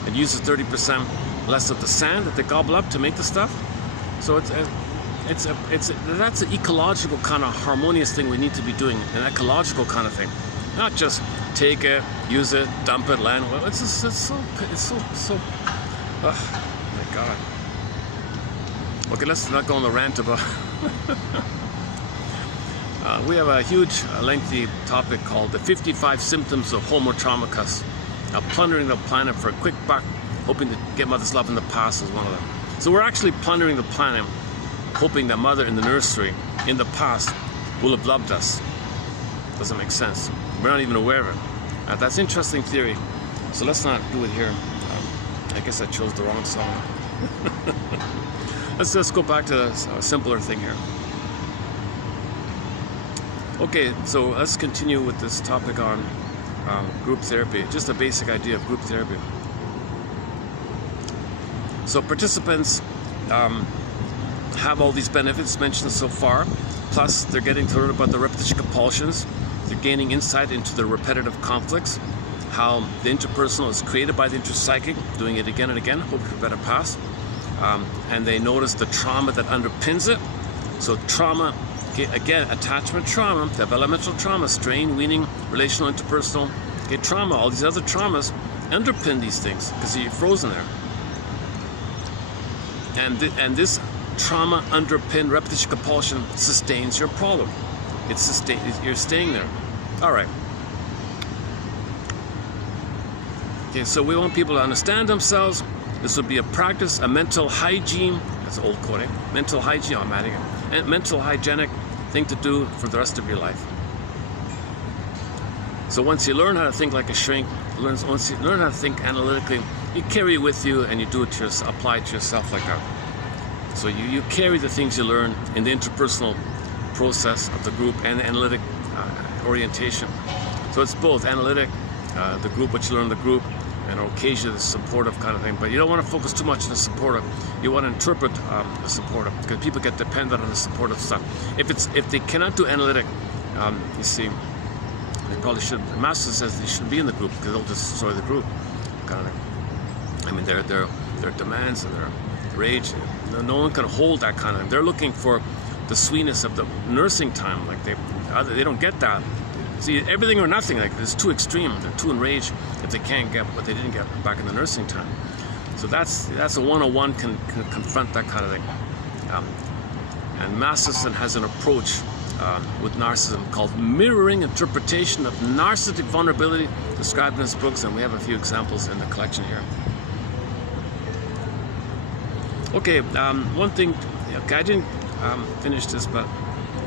It uses 30% less of the sand that they gobble up to make the stuff. So that's an ecological kind of harmonious thing we need to be doing, an ecological kind of thing, not just take it, use it, dump it, land. Well, it's so. Oh my God. Okay, let's not go on the rant about. We have a huge, lengthy topic called the 55 symptoms of Homo Traumicus. Plundering the planet for a quick buck, hoping to get mother's love in the past is one of them. So we're actually plundering the planet, hoping that mother in the nursery in the past will have loved us. Doesn't make sense. We're not even aware of it. That's an interesting theory. So let's not do it here. I guess I chose the wrong song. Let's just go back to a simpler thing here. Okay, so let's continue with this topic on group therapy. Just a basic idea of group therapy. So participants have all these benefits mentioned so far, plus they're getting to learn about the repetition compulsions. They're gaining insight into the repetitive conflicts, how the interpersonal is created by the intrapsychic, doing it again and again, hoping for a better past. And they notice the trauma that underpins it. So trauma, okay, again, attachment trauma, developmental trauma, strain, weaning, relational, interpersonal, okay, trauma, all these other traumas underpin these things because you're frozen there. And this trauma underpinned repetition compulsion sustains your problem. You're staying there. All right. Okay, so we want people to understand themselves. This would be a practice, a mental hygiene. That's old coding. Mental hygiene, I'm adding it. And mental hygienic thing to do for the rest of your life. So once you learn how to think like a shrink, once you learn how to think analytically, you carry it with you and you do it to yourself, apply it to yourself like that. So you carry the things you learn in the interpersonal process of the group and analytic orientation. So it's both analytic, the group, what you learn in the group, and occasionally the supportive kind of thing. But you don't want to focus too much on the supportive. You want to interpret the supportive, because people get dependent on the supportive stuff. If they cannot do analytic, you see, they probably should. The master says they shouldn't be in the group because they'll destroy the group, kind of thing. I mean, their demands and their rage. No one can hold that kind of thing. They're looking for the sweetness of the nursing time. Like they don't get that. See, everything or nothing. Like it's too extreme. They're too enraged if they can't get what they didn't get back in the nursing time. So that's a 101 can confront that kind of thing. And Masterson has an approach with narcissism called mirroring interpretation of narcissistic vulnerability, described in his books, and we have a few examples in the collection here. Okay, one thing, okay, I didn't finish this, but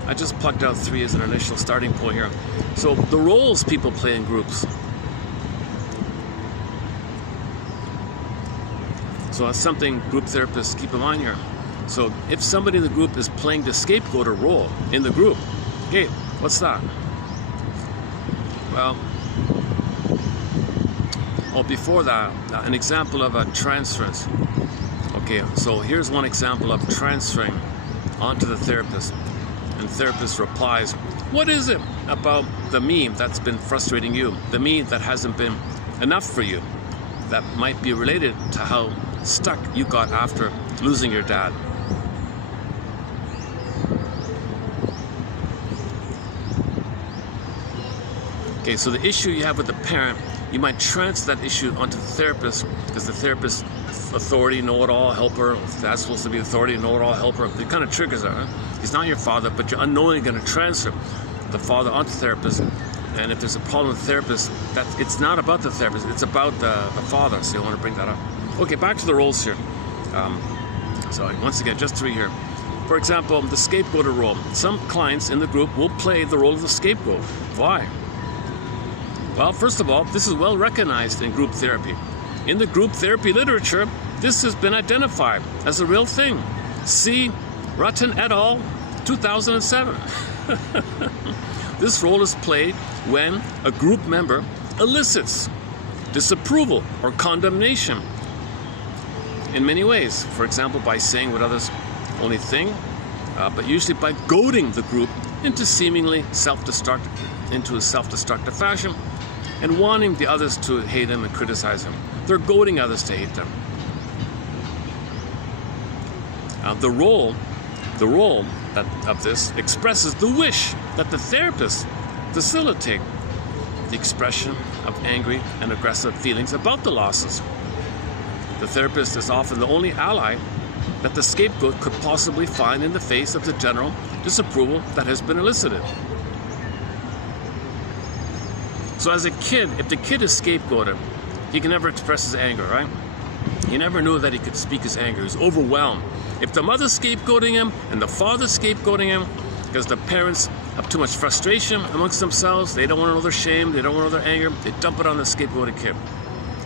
I just plugged out 3 as an initial starting point here. So the roles people play in groups. So that's something group therapists keep in mind here. So if somebody in the group is playing the scapegoater role in the group, hey, what's that? Well, before that, an example of a transference. Okay, so here's one example of transferring onto the therapist. And the therapist replies, what is it about the me that's been frustrating you? The me that hasn't been enough for you? That might be related to how stuck you got after losing your dad. Okay, so the issue you have with the parent, you might transfer that issue onto the therapist because the therapist, authority, know-it-all, helper, that's supposed to be authority, know-it-all, helper. It kind of triggers that, right? He's not your father, but you're unknowingly going to transfer the father onto the therapist. And if there's a problem with the therapist, it's not about the therapist, it's about the father, so you want to bring that up. Okay, back to the roles here. So once again, just 3 here. For example, the scapegoater role. Some clients in the group will play the role of the scapegoat. Why? Well, first of all, this is well recognized in group therapy. In the group therapy literature, this has been identified as a real thing. See Rutten et al., 2007. This role is played when a group member elicits disapproval or condemnation in many ways. For example, by saying what others only think, but usually by goading the group into seemingly a self-destructive fashion and wanting the others to hate him and criticize him. They're goading others to hate them. The role of this expresses the wish that the therapist facilitate the expression of angry and aggressive feelings about the losses. The therapist is often the only ally that the scapegoat could possibly find in the face of the general disapproval that has been elicited. So as a kid, if the kid is scapegoated, he can never express his anger, right? He never knew that he could speak his anger. He's overwhelmed. If the mother's scapegoating him and the father's scapegoating him because the parents have too much frustration amongst themselves, they don't want to know their shame, they don't want to know their anger, they dump it on the scapegoated kid.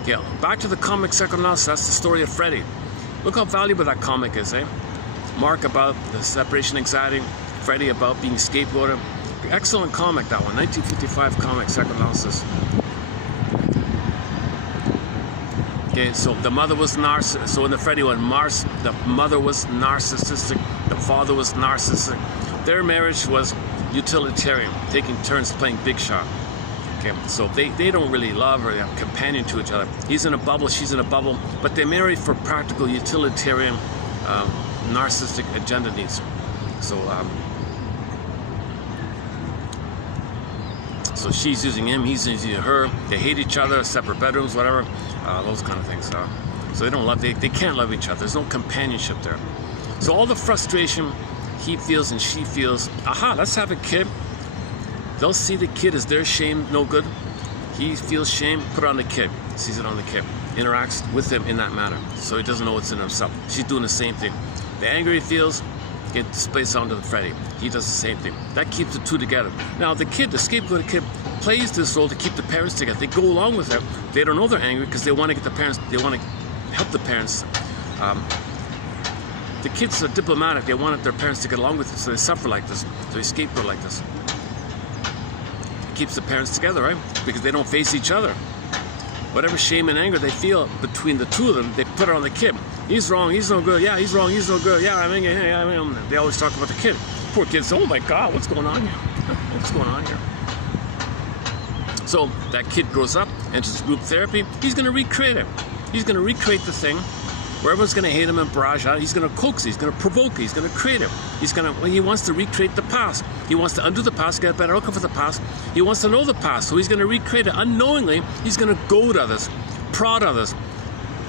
Okay, back to the comic psychoanalysis, that's the story of Freddy. Look how valuable that comic is, eh? Mark about the separation anxiety, Freddy about being scapegoated. Excellent comic, that one, 1955 comic psychoanalysis. Okay, so the mother was narcissistic. So in the Freddy one, the mother was narcissistic, the father was narcissistic. Their marriage was utilitarian, taking turns playing big shot. Okay, so they don't really love or have companion to each other. He's in a bubble, she's in a bubble, but they're married for practical, utilitarian, narcissistic agenda needs. So she's using him, he's using her. They hate each other, separate bedrooms, whatever, those kind of things. So they don't love, they can't love each other. There's no companionship there. So all the frustration he feels and she feels, aha, let's have a kid. They'll see the kid as their shame, no good. He feels shame, put it on the kid. Sees it on the kid. Interacts with him in that manner. So he doesn't know what's in himself. She's doing the same thing. The anger he feels, it displays onto the Freddy. He does the same thing. That keeps the two together. Now the kid, the scapegoat kid, plays this role to keep the parents together. They go along with it. They don't know they're angry because they want to get the parents, they want to help the parents. The kids are diplomatic. They wanted their parents to get along with it, so they suffer like this. So they scapegoat like this. It keeps the parents together, right? Because they don't face each other. Whatever shame and anger they feel between the two of them, they put it on the kid. He's wrong, he's no good. Yeah, he's wrong, he's no good. Yeah, I mean, they always talk about the kid. Poor kids. Oh my God, what's going on here? What's going on here? So that kid grows up, enters group therapy. He's going to recreate it. He's going to recreate the thing where everyone's going to hate him and barrage out. He's going to coax it. He's going to provoke it. He's going to create it. He wants to recreate the past. He wants to undo the past, get a better outcome for the past. He wants to know the past, so he's going to recreate it. Unknowingly, he's going to goad others, prod others,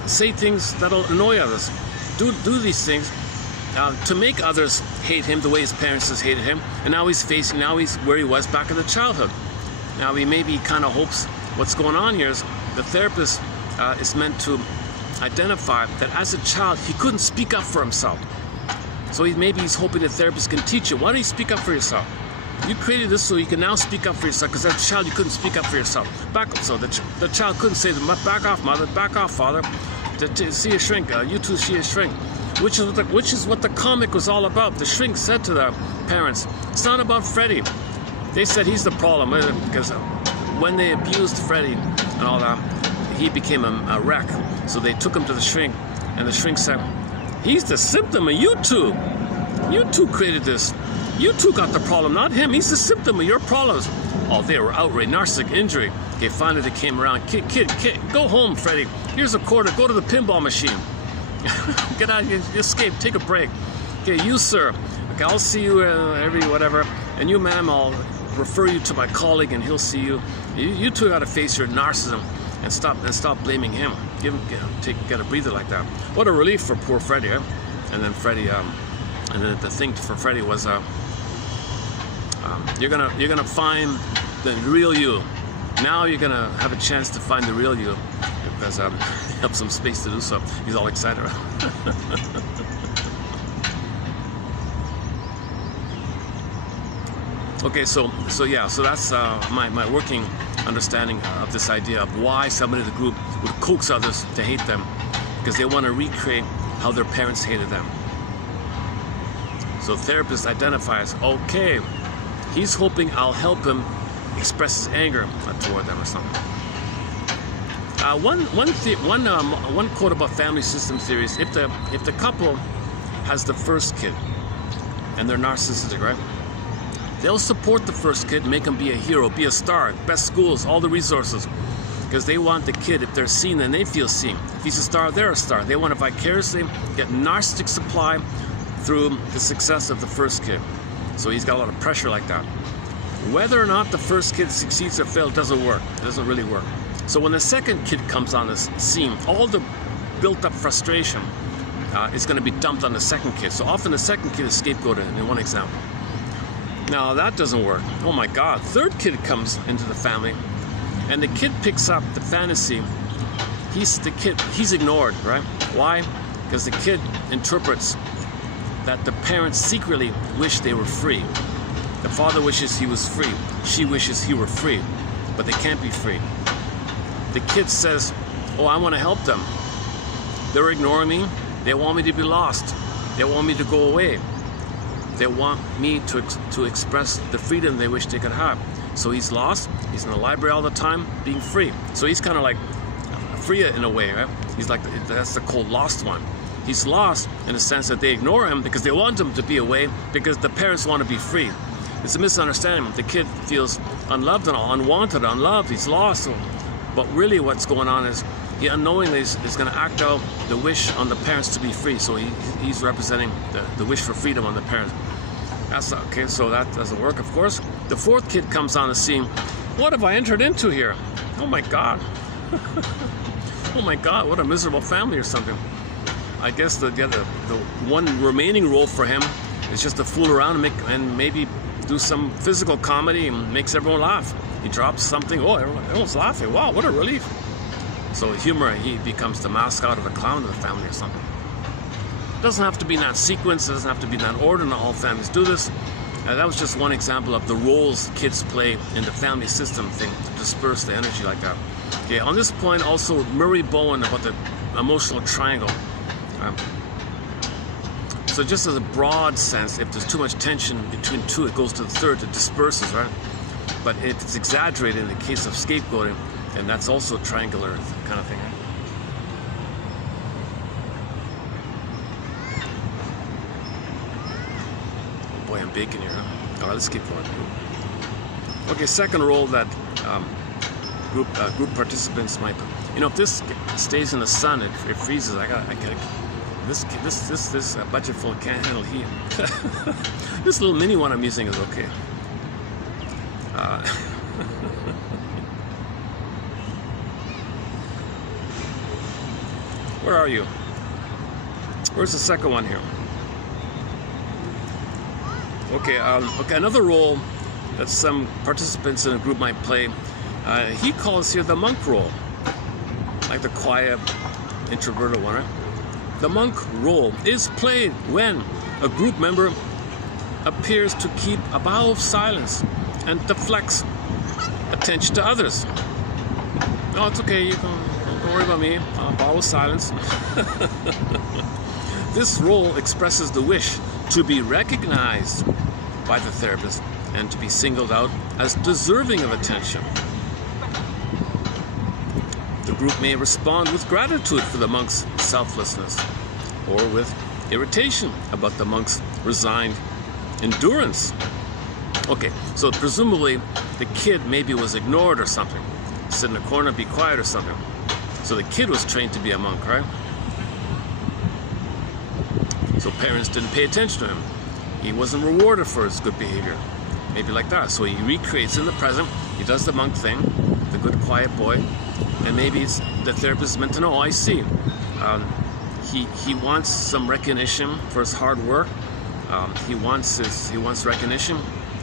say things that'll annoy others, do these things to make others hate him the way his parents has hated him. And now he's where he was back in the childhood. Now he maybe kind of hopes what's going on here is the therapist is meant to identify that as a child he couldn't speak up for himself. So maybe he's hoping the therapist can teach you. Why don't you speak up for yourself? You created this so you can now speak up for yourself, because as a child you couldn't speak up for yourself. Back up, so the child couldn't say, back off mother, back off father, see a shrink, you too see a shrink. Which is what the comic was all about. The shrink said to the parents, it's not about Freddy. They said he's the problem, because when they abused Freddy and all that, he became a wreck. So they took him to the shrink, and the shrink said, he's the symptom of you two. You two created this. You two got the problem, not him. He's the symptom of your problems. Oh, they were outraged, narcissistic injury. Okay, finally they came around. Kid, go home, Freddy. Here's a quarter, go to the pinball machine. Get out, escape, take a break. Okay, you sir, okay, I'll see you every whatever. And you ma'am, I'll refer you to my colleague and he'll see you. You two gotta face your narcissism and stop blaming him. Get a breather like that. What a relief for poor Freddy, eh? And then Freddy, and then the thing for Freddy was, you're gonna find the real you. Now you're gonna have a chance to find the real you, because helps him space to do so. He's all excited. Okay, so that's my working understanding of this idea of why somebody in the group would coax others to hate them, because they want to recreate how their parents hated them. So the therapist identifies, okay, he's hoping I'll help him express his anger toward them or something. One quote about family system theories: if the couple has the first kid and they're narcissistic, right? They'll support the first kid, make him be a hero, be a star, best schools, all the resources, because they want the kid, if they're seen, then they feel seen. If he's a star, they're a star. They want to vicariously get narcissistic supply through the success of the first kid. So he's got a lot of pressure like that. Whether or not the first kid succeeds or fails doesn't work. It doesn't really work. So when the second kid comes on this scene, all the built-up frustration is going to be dumped on the second kid. So often the second kid is scapegoated in one example. Now that doesn't work. Oh my God, third kid comes into the family, and the kid picks up the fantasy. He's ignored, right? Why? Because the kid interprets that the parents secretly wish they were free. The father wishes he was free. She wishes he were free, but they can't be free. The kid says, oh, I want to help them. They're ignoring me. They want me to be lost. They want me to go away. They want me to express the freedom they wish they could have. So he's lost. He's in the library all the time, being free. So he's kind of like free in a way, right? He's like, that's the cold lost one. He's lost in the sense that they ignore him because they want him to be away, because the parents want to be free. It's a misunderstanding. The kid feels unloved and all, unwanted, unloved. He's lost. But really what's going on is he unknowingly is going to act out the wish on the parents to be free. So he's representing the wish for freedom on the parents. That's okay, so that doesn't work, of course. The fourth kid comes on the scene. What have I entered into here? Oh my God. Oh my God, what a miserable family or something. I guess the one remaining role for him is just to fool around and maybe do some physical comedy and makes everyone laugh. He drops something, oh, everyone's laughing. Wow, what a relief. So humor, he becomes the mascot or the clown of the family or something. It doesn't have to be in that sequence, it doesn't have to be in that order, not all families do this. That was just one example of the roles kids play in the family system thing to disperse the energy like that. Okay, on this point also Murray Bowen about the emotional triangle. So just as a broad sense, if there's too much tension between two, it goes to the third, it disperses, right? But if it's exaggerated in the case of scapegoating, and that's also a triangular kind of thing. Oh boy, I'm baking here, huh? All right, let's keep going. Okay, second role that group participants might, if this stays in the sun, it freezes. This budget full can't handle heat. This little mini one I'm using is okay. Where are you? Where's the second one here? Okay, okay, another role that some participants in a group might play, he calls here the monk role, like the quiet, introverted one, right? The monk role is played when a group member appears to keep a bow of silence and deflects attention to others. No, it's okay, you don't worry about me, bow of silence. This role expresses the wish to be recognized by the therapist and to be singled out as deserving of attention. The group may respond with gratitude for the monk's selflessness, or with irritation about the monk's resigned endurance. Okay, so presumably the kid maybe was ignored or something. Sit in a corner, be quiet or something. So the kid was trained to be a monk, right? So parents didn't pay attention to him. He wasn't rewarded for his good behavior. Maybe like that. So he recreates in the present. He does the monk thing, the good quiet boy. And maybe the therapist is meant to know, oh, I see. He wants some recognition for his hard work. He wants recognition.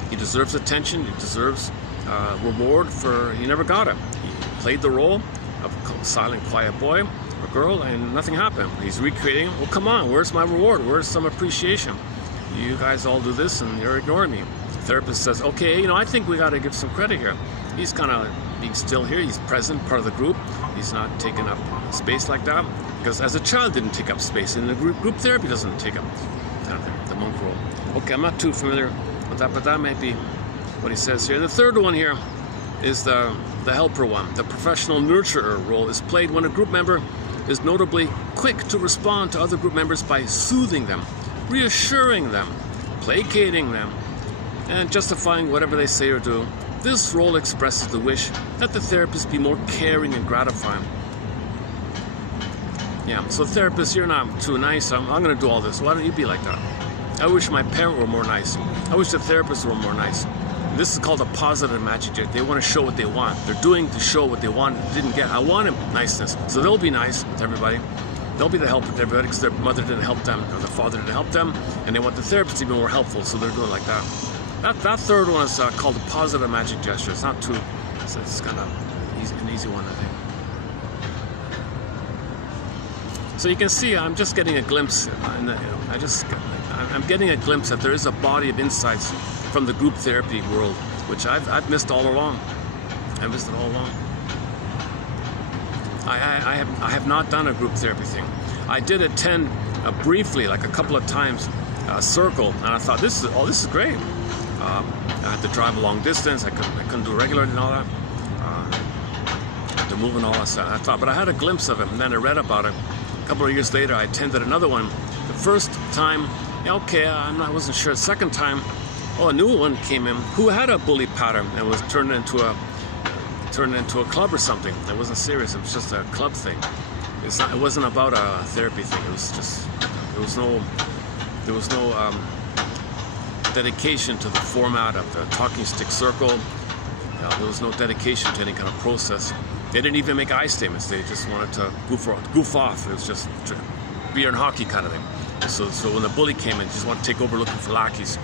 He deserves attention. He deserves reward for, he never got it. He played the role of a silent, quiet boy or girl, and nothing happened. He's recreating, well, come on, where's my reward? Where's some appreciation? You guys all do this and you're ignoring me. The therapist says, okay, I think we got to give some credit here. He's kind of being still here. He's present, part of the group. He's not taking up space like that. Because as a child, didn't take up space. And the group therapy doesn't take up the monk role. Okay, I'm not too familiar with that, but that might be what he says here. And the third one here is the helper one. The professional nurturer role is played when a group member is notably quick to respond to other group members by soothing them, reassuring them, placating them, and justifying whatever they say or do. This role expresses the wish that the therapist be more caring and gratifying. Yeah, so therapist, you're not too nice. I'm going to do all this. Why don't you be like that? I wish my parent were more nice. I wish the therapist were more nice. This is called a positive magic trick. They want to show what they want. They're doing to show what they want, didn't get. I want niceness. So they'll be nice to everybody. They'll be the helper to everybody because their mother didn't help them or their father didn't help them. And they want the therapist to be more helpful, so they're doing like that. That third one is called a positive magic gesture. It's not too, it's kind of an easy one, I think. So you can see I'm just getting a glimpse, I'm getting a glimpse that there is a body of insights from the group therapy world, which I've missed all along. I missed it all along. I have not done a group therapy thing. I did attend briefly, like a couple of times, a circle, and I thought this is great. I had to drive a long distance. I couldn't do regularly and all that. I had to move and all that stuff. I thought, but I had a glimpse of it, and then I read about it. A couple of years later, I attended another one. The first time, okay, I wasn't sure. The second time, a new one came in who had a bully pattern and was turned into a club or something. It wasn't serious. It was just a club thing. It wasn't about a therapy thing. It was just there was no dedication to the format of the talking stick circle. There was no dedication to any kind of process. They didn't even make I statements. They just wanted to goof off. It was just beer and hockey kind of thing. So when the bully came in, he just wanted to take over looking for lackeys.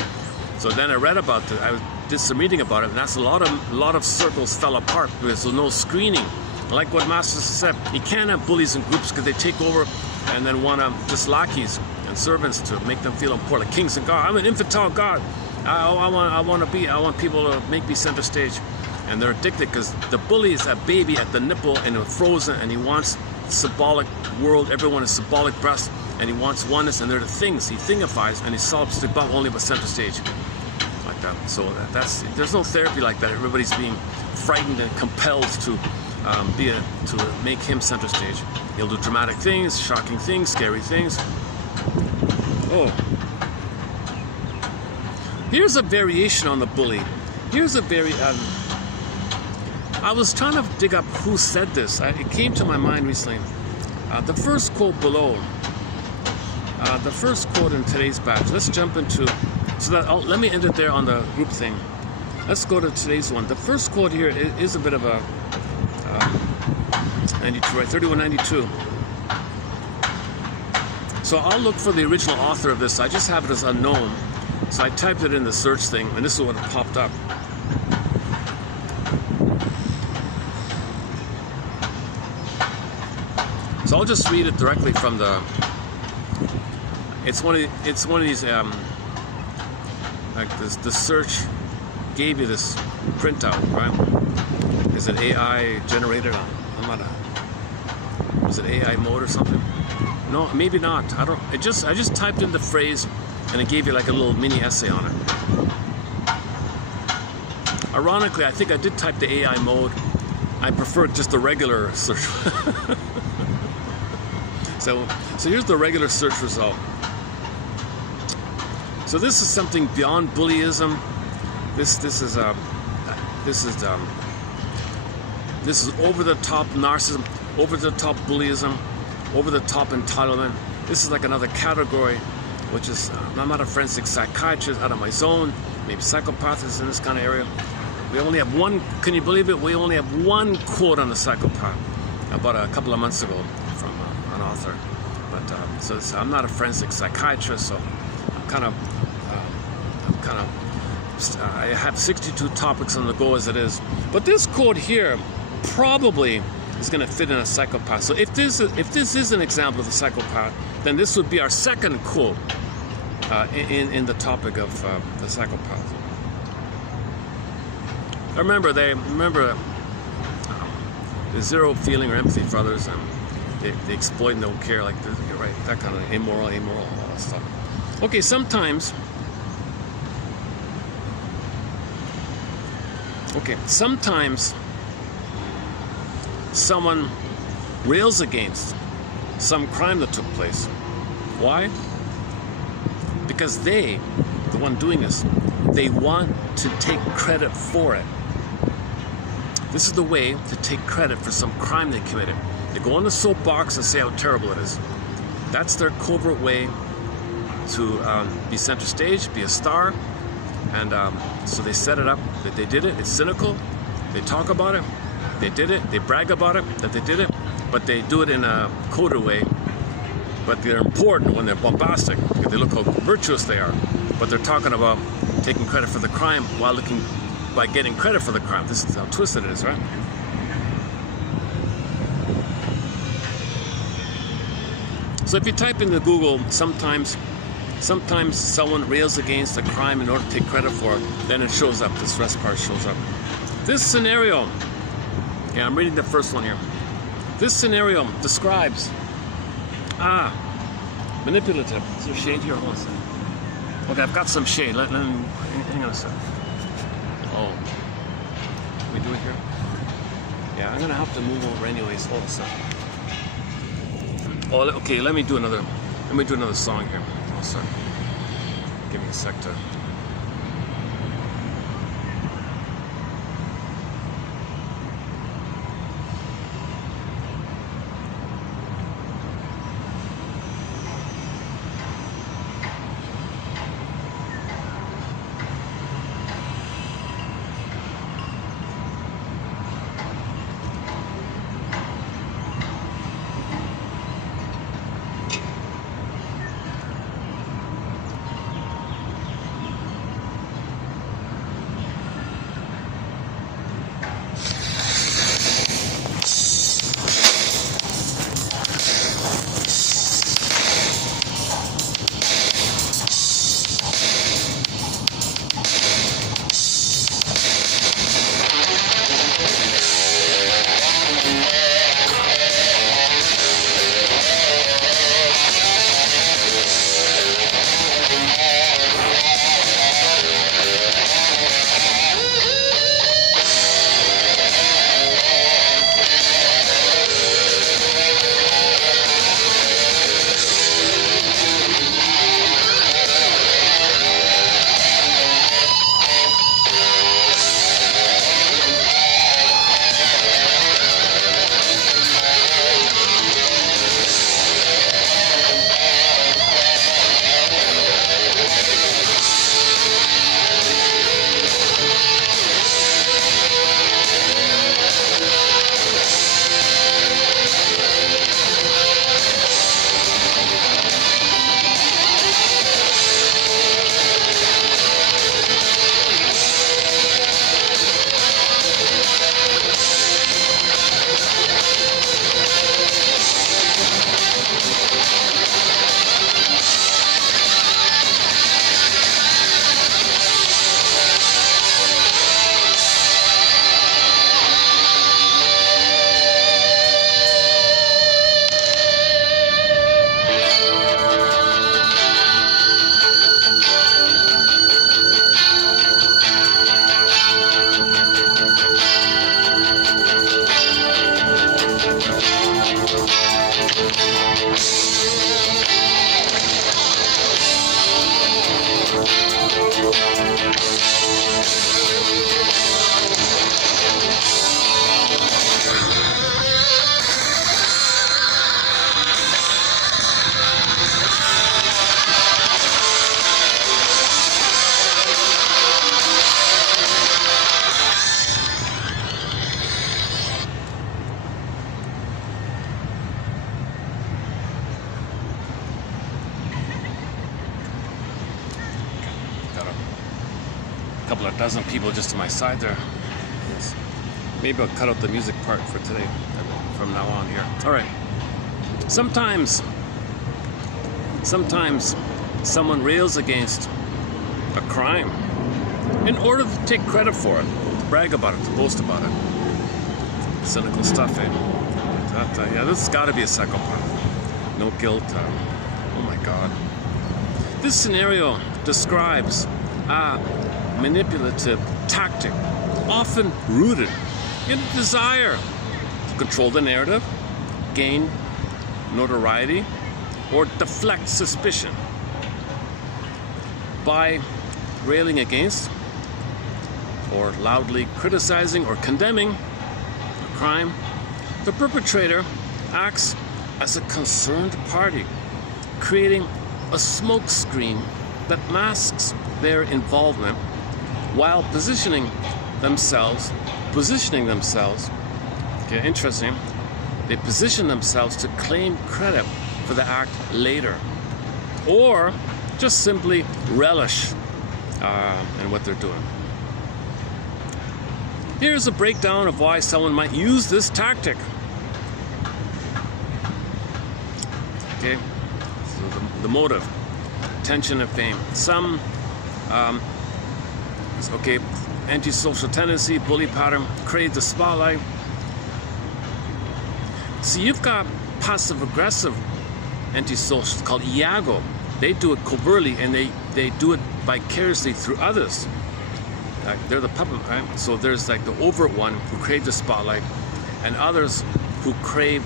So then I read about it. I did some reading about it, and that's a lot of circles fell apart because there's no screening. Like what Masters said, you can't have bullies in groups because they take over and then want just lackeys and servants to make them feel important, like kings and God. I'm an infantile God. I want people to make me center stage, and they're addicted because the bully is a baby at the nipple and it's frozen, and he wants symbolic world. Everyone is symbolic breast, and he wants oneness, and they're the things he thingifies, and he solves the above only but center stage, like that. So there's no therapy like that. Everybody's being frightened and compelled to make him center stage. He'll do dramatic things, shocking things, scary things. Oh. Here's a variation on the bully. Here's a I was trying to dig up who said this. It came to my mind recently. The first quote below, the first quote in today's batch. Let's jump into, let me end it there on the group thing. Let's go to today's one. The first quote here is a bit of a 92, right? 3192. So I'll look for the original author of this. I just have it as unknown. So I typed it in the search thing, and this is what popped up. So I'll just read it directly from the. It's one of these like this. The search gave you this printout, right? Is it AI generated? I'm not a. Was it AI mode or something? No, maybe not. I don't. I just typed in the phrase, and it gave you like a little mini essay on it. Ironically, I think I did type the AI mode. I prefer just the regular search. So here's the regular search result. So this is something beyond bullyism. This is over the top narcissism, over the top bullyism, over the top entitlement. This is like another category, which is I'm not a forensic psychiatrist, out of my zone. Maybe psychopaths in this kind of area. We only have one. Can you believe it? We only have one quote on the psychopath about a couple of months ago from an author. But I'm not a forensic psychiatrist, so I have 62 topics on the go as it is. But this quote here probably is going to fit in a psychopath. So if this is an example of a psychopath, then this would be our second quote in the topic of the psychopath. Remember, there's zero feeling or empathy for others, and they exploit and don't care, like this, you're right, that kind of immoral, all that stuff. Okay, sometimes someone rails against some crime that took place. Why? Because the one doing this, they want to take credit for it. This is the way to take credit for some crime they committed. They go on the soapbox and say how terrible it is. That's their covert way to be center stage, be a star. And so they set it up that they did it. It's cynical. They talk about it. They did it. They brag about it, that they did it. But they do it in a coded way. But they're important when they're bombastic, because they look how virtuous they are. But they're talking about taking credit for the crime while by getting credit for the crime. This is how twisted it is, right? So if you type into Google, sometimes someone rails against a crime in order to take credit for it, then it shows up, this rest part shows up. This scenario, yeah, I'm reading the first one here. This scenario describes, manipulative. Is there shade here? Hold on a second. Okay, I've got some shade. Hang on a second. Oh, can we do it here? Yeah, I'm gonna have to move over anyways. Hold on a second. Oh, okay. Let me do another song here. Oh, sorry. Give me a sec to. couple of dozen people just to my side there. Yes. Maybe I'll cut out the music part for today, from now on here. All right. Sometimes someone rails against a crime in order to take credit for it, to brag about it, to boast about it. Cynical stuff, eh? Yeah, this has got to be a psychopath. No guilt. Oh my God. This scenario describes a manipulative tactic, often rooted in a desire to control the narrative, gain notoriety, or deflect suspicion. By railing against, or loudly criticizing or condemning a crime, the perpetrator acts as a concerned party, creating a smokescreen that masks their involvement while positioning themselves, okay, interesting, they position themselves to claim credit for the act later, or just simply relish in what they're doing. Here's a breakdown of why someone might use this tactic. Okay, so the motive, attention and fame. Some, okay, antisocial tendency, bully pattern, crave the spotlight. See, you've got passive-aggressive antisocials called Iago. They do it covertly and they do it vicariously through others. They're the puppet, right? So there's like the overt one who crave the spotlight, and others who crave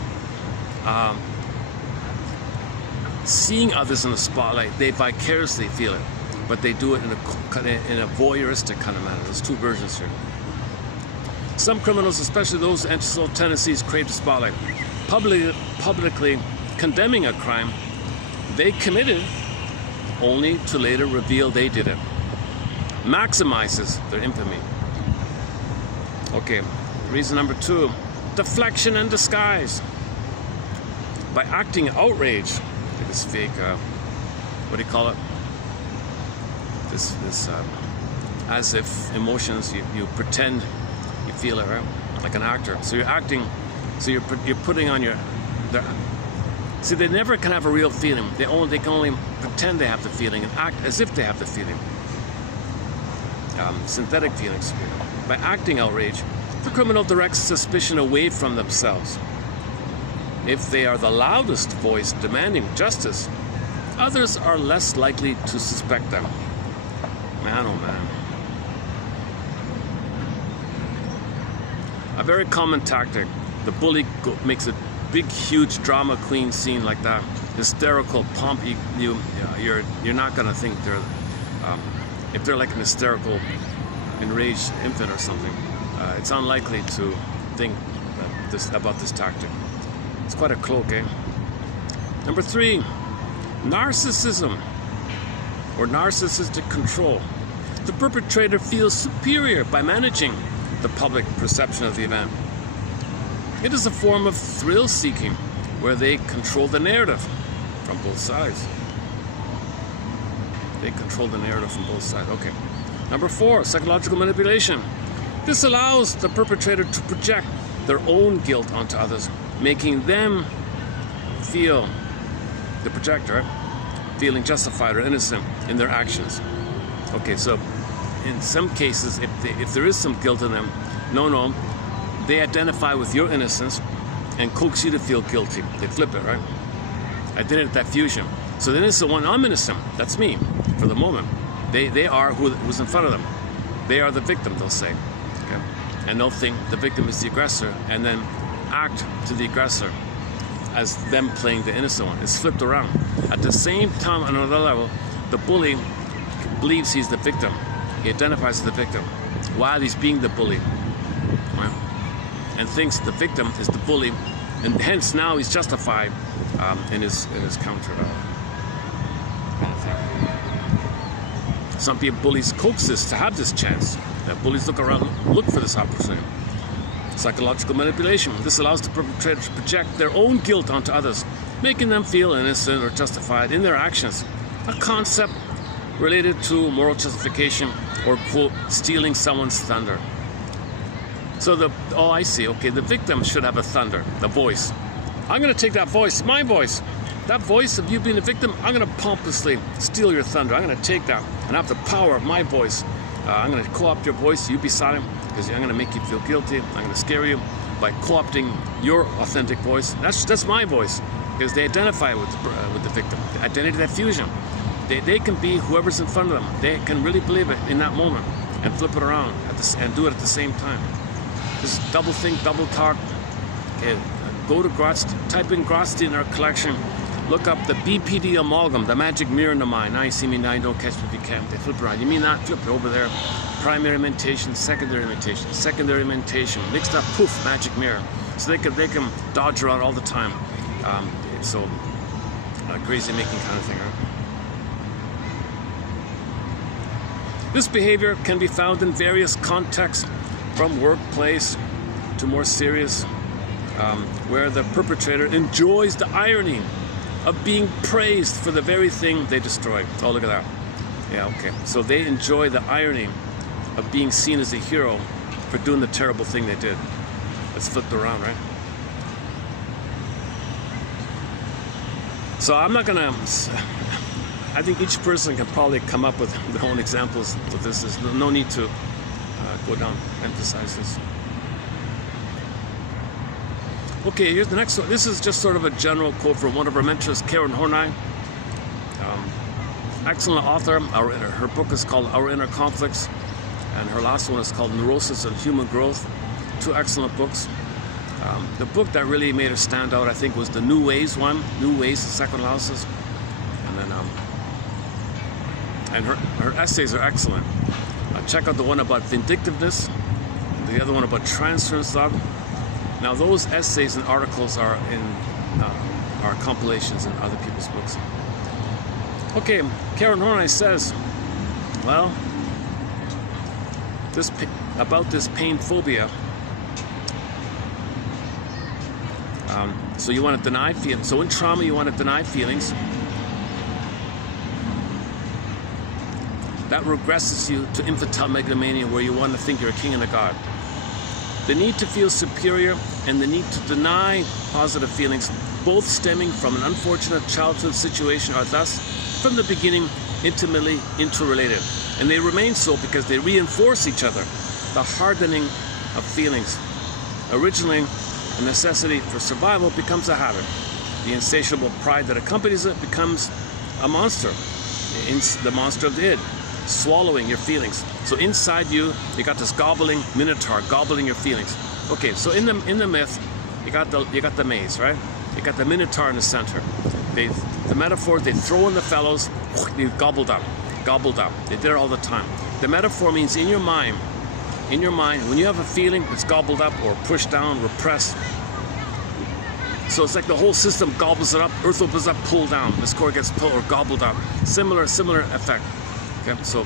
seeing others in the spotlight. They vicariously feel it, but they do it in a voyeuristic kind of manner. There's two versions here. Some criminals, especially those with antisocial tendencies, crave the spotlight, publicly condemning a crime they committed only to later reveal they did it. Maximizes their infamy. Okay, reason number 2, deflection and disguise. By acting outraged, like this fake, what do you call it? This as if emotions, you pretend you feel it, right? Like an actor. So you're acting, so you're putting on your, see, they never can have a real feeling. They can only pretend they have the feeling and act as if they have the feeling. Synthetic feelings. By acting outrage, the criminal directs suspicion away from themselves. If they are the loudest voice demanding justice, others are less likely to suspect them. Man, oh man. A very common tactic. The bully makes a big, huge drama queen scene like that. Hysterical pomp. You're not gonna think they're if they're like an hysterical, enraged infant or something. It's unlikely to think about this tactic. It's quite a cloak, eh? Number 3, narcissism or narcissistic control. The perpetrator feels superior by managing the public perception of the event. It is a form of thrill-seeking where they control the narrative from both sides. They control the narrative from both sides. Okay. Number 4, psychological manipulation. This allows the perpetrator to project their own guilt onto others, making them feel, the projector, feeling justified or innocent in their actions. Okay, so in some cases, if there is some guilt in them, they identify with your innocence and coax you to feel guilty. They flip it, right? I did it at that fusion. So the innocent one, I'm innocent. That's me for the moment. They are who's in front of them. They are the victim, they'll say. Okay? And they'll think the victim is the aggressor and then act to the aggressor as them playing the innocent one. It's flipped around. At the same time, on another level, the bully believes he's the victim. He identifies as the victim while he's being the bully. Right? And thinks the victim is the bully, and hence now he's justified in his counter. Some people, bullies coax this to have this chance. Bullies look around, look for this opportunity. Psychological manipulation. This allows the perpetrator to project their own guilt onto others, making them feel innocent or justified in their actions. A concept related to moral justification or, quote, stealing someone's thunder. So oh, I see, okay, the victim should have a thunder, the voice. I'm going to take that voice, my voice, that voice of you being a victim, I'm going to pompously steal your thunder. I'm going to take that and have the power of my voice. I'm going to co-opt your voice, you be silent, because I'm going to make you feel guilty. I'm going to scare you by co-opting your authentic voice. That's my voice, because they identify with the victim. The identity diffusion. They can be whoever's in front of them. They can really believe it in that moment and flip it around and do it at the same time. This is double think, double talk. Okay, go to type in Grotsky in our collection. Look up the BPD amalgam, the magic mirror in the mind. Now you see me, now you don't catch me if you can. They flip around. You mean that? Flip it over there. Primary mentation, secondary mentation, mixed up, poof, magic mirror. So they can dodge around all the time. So crazy making kind of thing, right? This behavior can be found in various contexts, from workplace to more serious, where the perpetrator enjoys the irony of being praised for the very thing they destroyed. Oh, look at that. Yeah, okay. So they enjoy the irony of being seen as a hero for doing the terrible thing they did. Let's flip it around, right? So I'm not gonna, I think each person can probably come up with their own examples of this. There's no need to go down, emphasize this. Okay, here's the next one. This is just sort of a general quote from one of our mentors, Karen Horney. Excellent author. Her book is called Our Inner Conflicts, and her last one is called Neurosis and Human Growth. Two excellent books. The book that really made her stand out, I think, was the New Ways one, New Ways of Psychoanalysis. And then, and her essays are excellent. Check out the one about vindictiveness, the other one about transference thought. Now those essays and articles are in our compilations in other people's books. Okay, Karen Horney says, well, about this pain phobia. So you want to deny feelings. So in trauma, you want to deny feelings. That regresses you to infantile megalomania, where you want to think you're a king and a god. The need to feel superior and the need to deny positive feelings, both stemming from an unfortunate childhood situation, are thus, from the beginning, intimately interrelated. And they remain so because they reinforce each other. The hardening of feelings. Originally a necessity for survival becomes a habit. The insatiable pride that accompanies it becomes a monster. The monster of the id, swallowing your feelings. So inside you got this gobbling minotaur, gobbling your feelings. Okay, so in the myth, you got the maze, right? You got the minotaur in the center. The metaphor, they throw in the fellows, they gobbled up. They did it all the time. The metaphor means in your mind, when you have a feeling, it's gobbled up or pushed down, repressed. So it's like the whole system gobbles it up, earth opens up, pulled down. This core gets pulled or gobbled up. Similar effect. Okay, so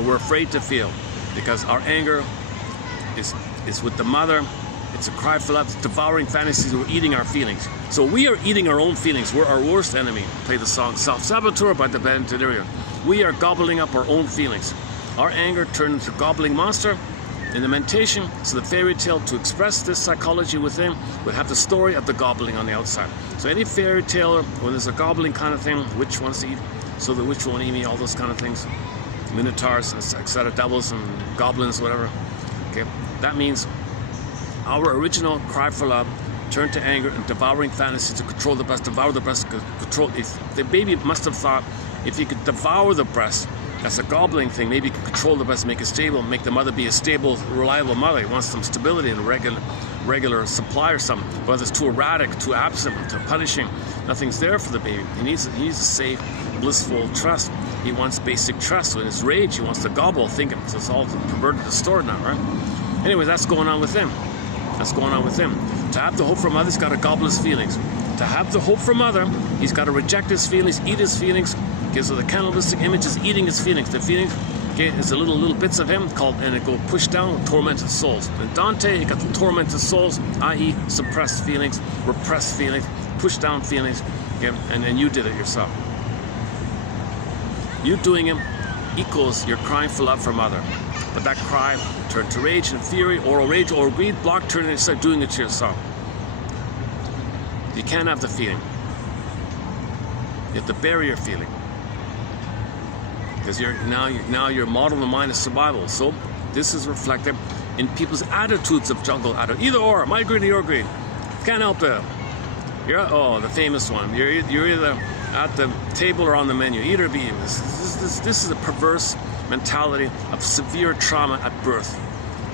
we're afraid to feel because our anger is with the mother. It's a cry for love. It's devouring fantasies. We're eating our feelings. So we are eating our own feelings. We're our worst enemy. Play the song Self-Saboteur by the band Delirium. We are gobbling up our own feelings. Our anger turned into a gobbling monster in the mentation. So the fairy tale, to express this psychology within, would have the story of the gobbling on the outside. So any fairy tale, when there's a gobbling kind of thing, witch wants to eat, so the witch won't eat me, all those kind of things. Minotaurs, etc., devils and goblins, whatever. Okay, that means our original cry for love turned to anger and devouring fantasy to control the breast, devour the breast, control. If the baby must have thought, if you could devour the breast, that's a gobbling thing. Maybe you can control the breast, make it stable, make the mother be a stable, reliable mother. He wants some stability and regular supply or something. Whether it's too erratic, too absent, too punishing, nothing's there for the baby. He needs a safe, blissful trust. He wants basic trust. So in his rage, he wants to gobble, thinking. So it's all perverted, distorted now, right? Anyway, that's going on with him. To have the hope for mother, he's got to gobble his feelings. To have the hope for mother, he's got to reject his feelings, eat his feelings. Okay, so the cannibalistic image is eating his feelings. The feelings, okay, is a little bits of him called, and it go pushed down, tormented souls. In Dante, you got the tormented souls, i.e., suppressed feelings, repressed feelings, pushed down feelings, okay, and you did it yourself. You doing it equals your crying for love from other. But that cry turned to rage and fury, or rage or greed, block, turn and start doing it to yourself. You can't have the feeling. You have to bury your feeling. Because now your model of mind is survival. So this is reflected in people's attitudes of jungle. Either or, my greed or your greed. Can't help it. The famous one. You're either at the table or on the menu. Eat or be. This is a perverse mentality of severe trauma at birth.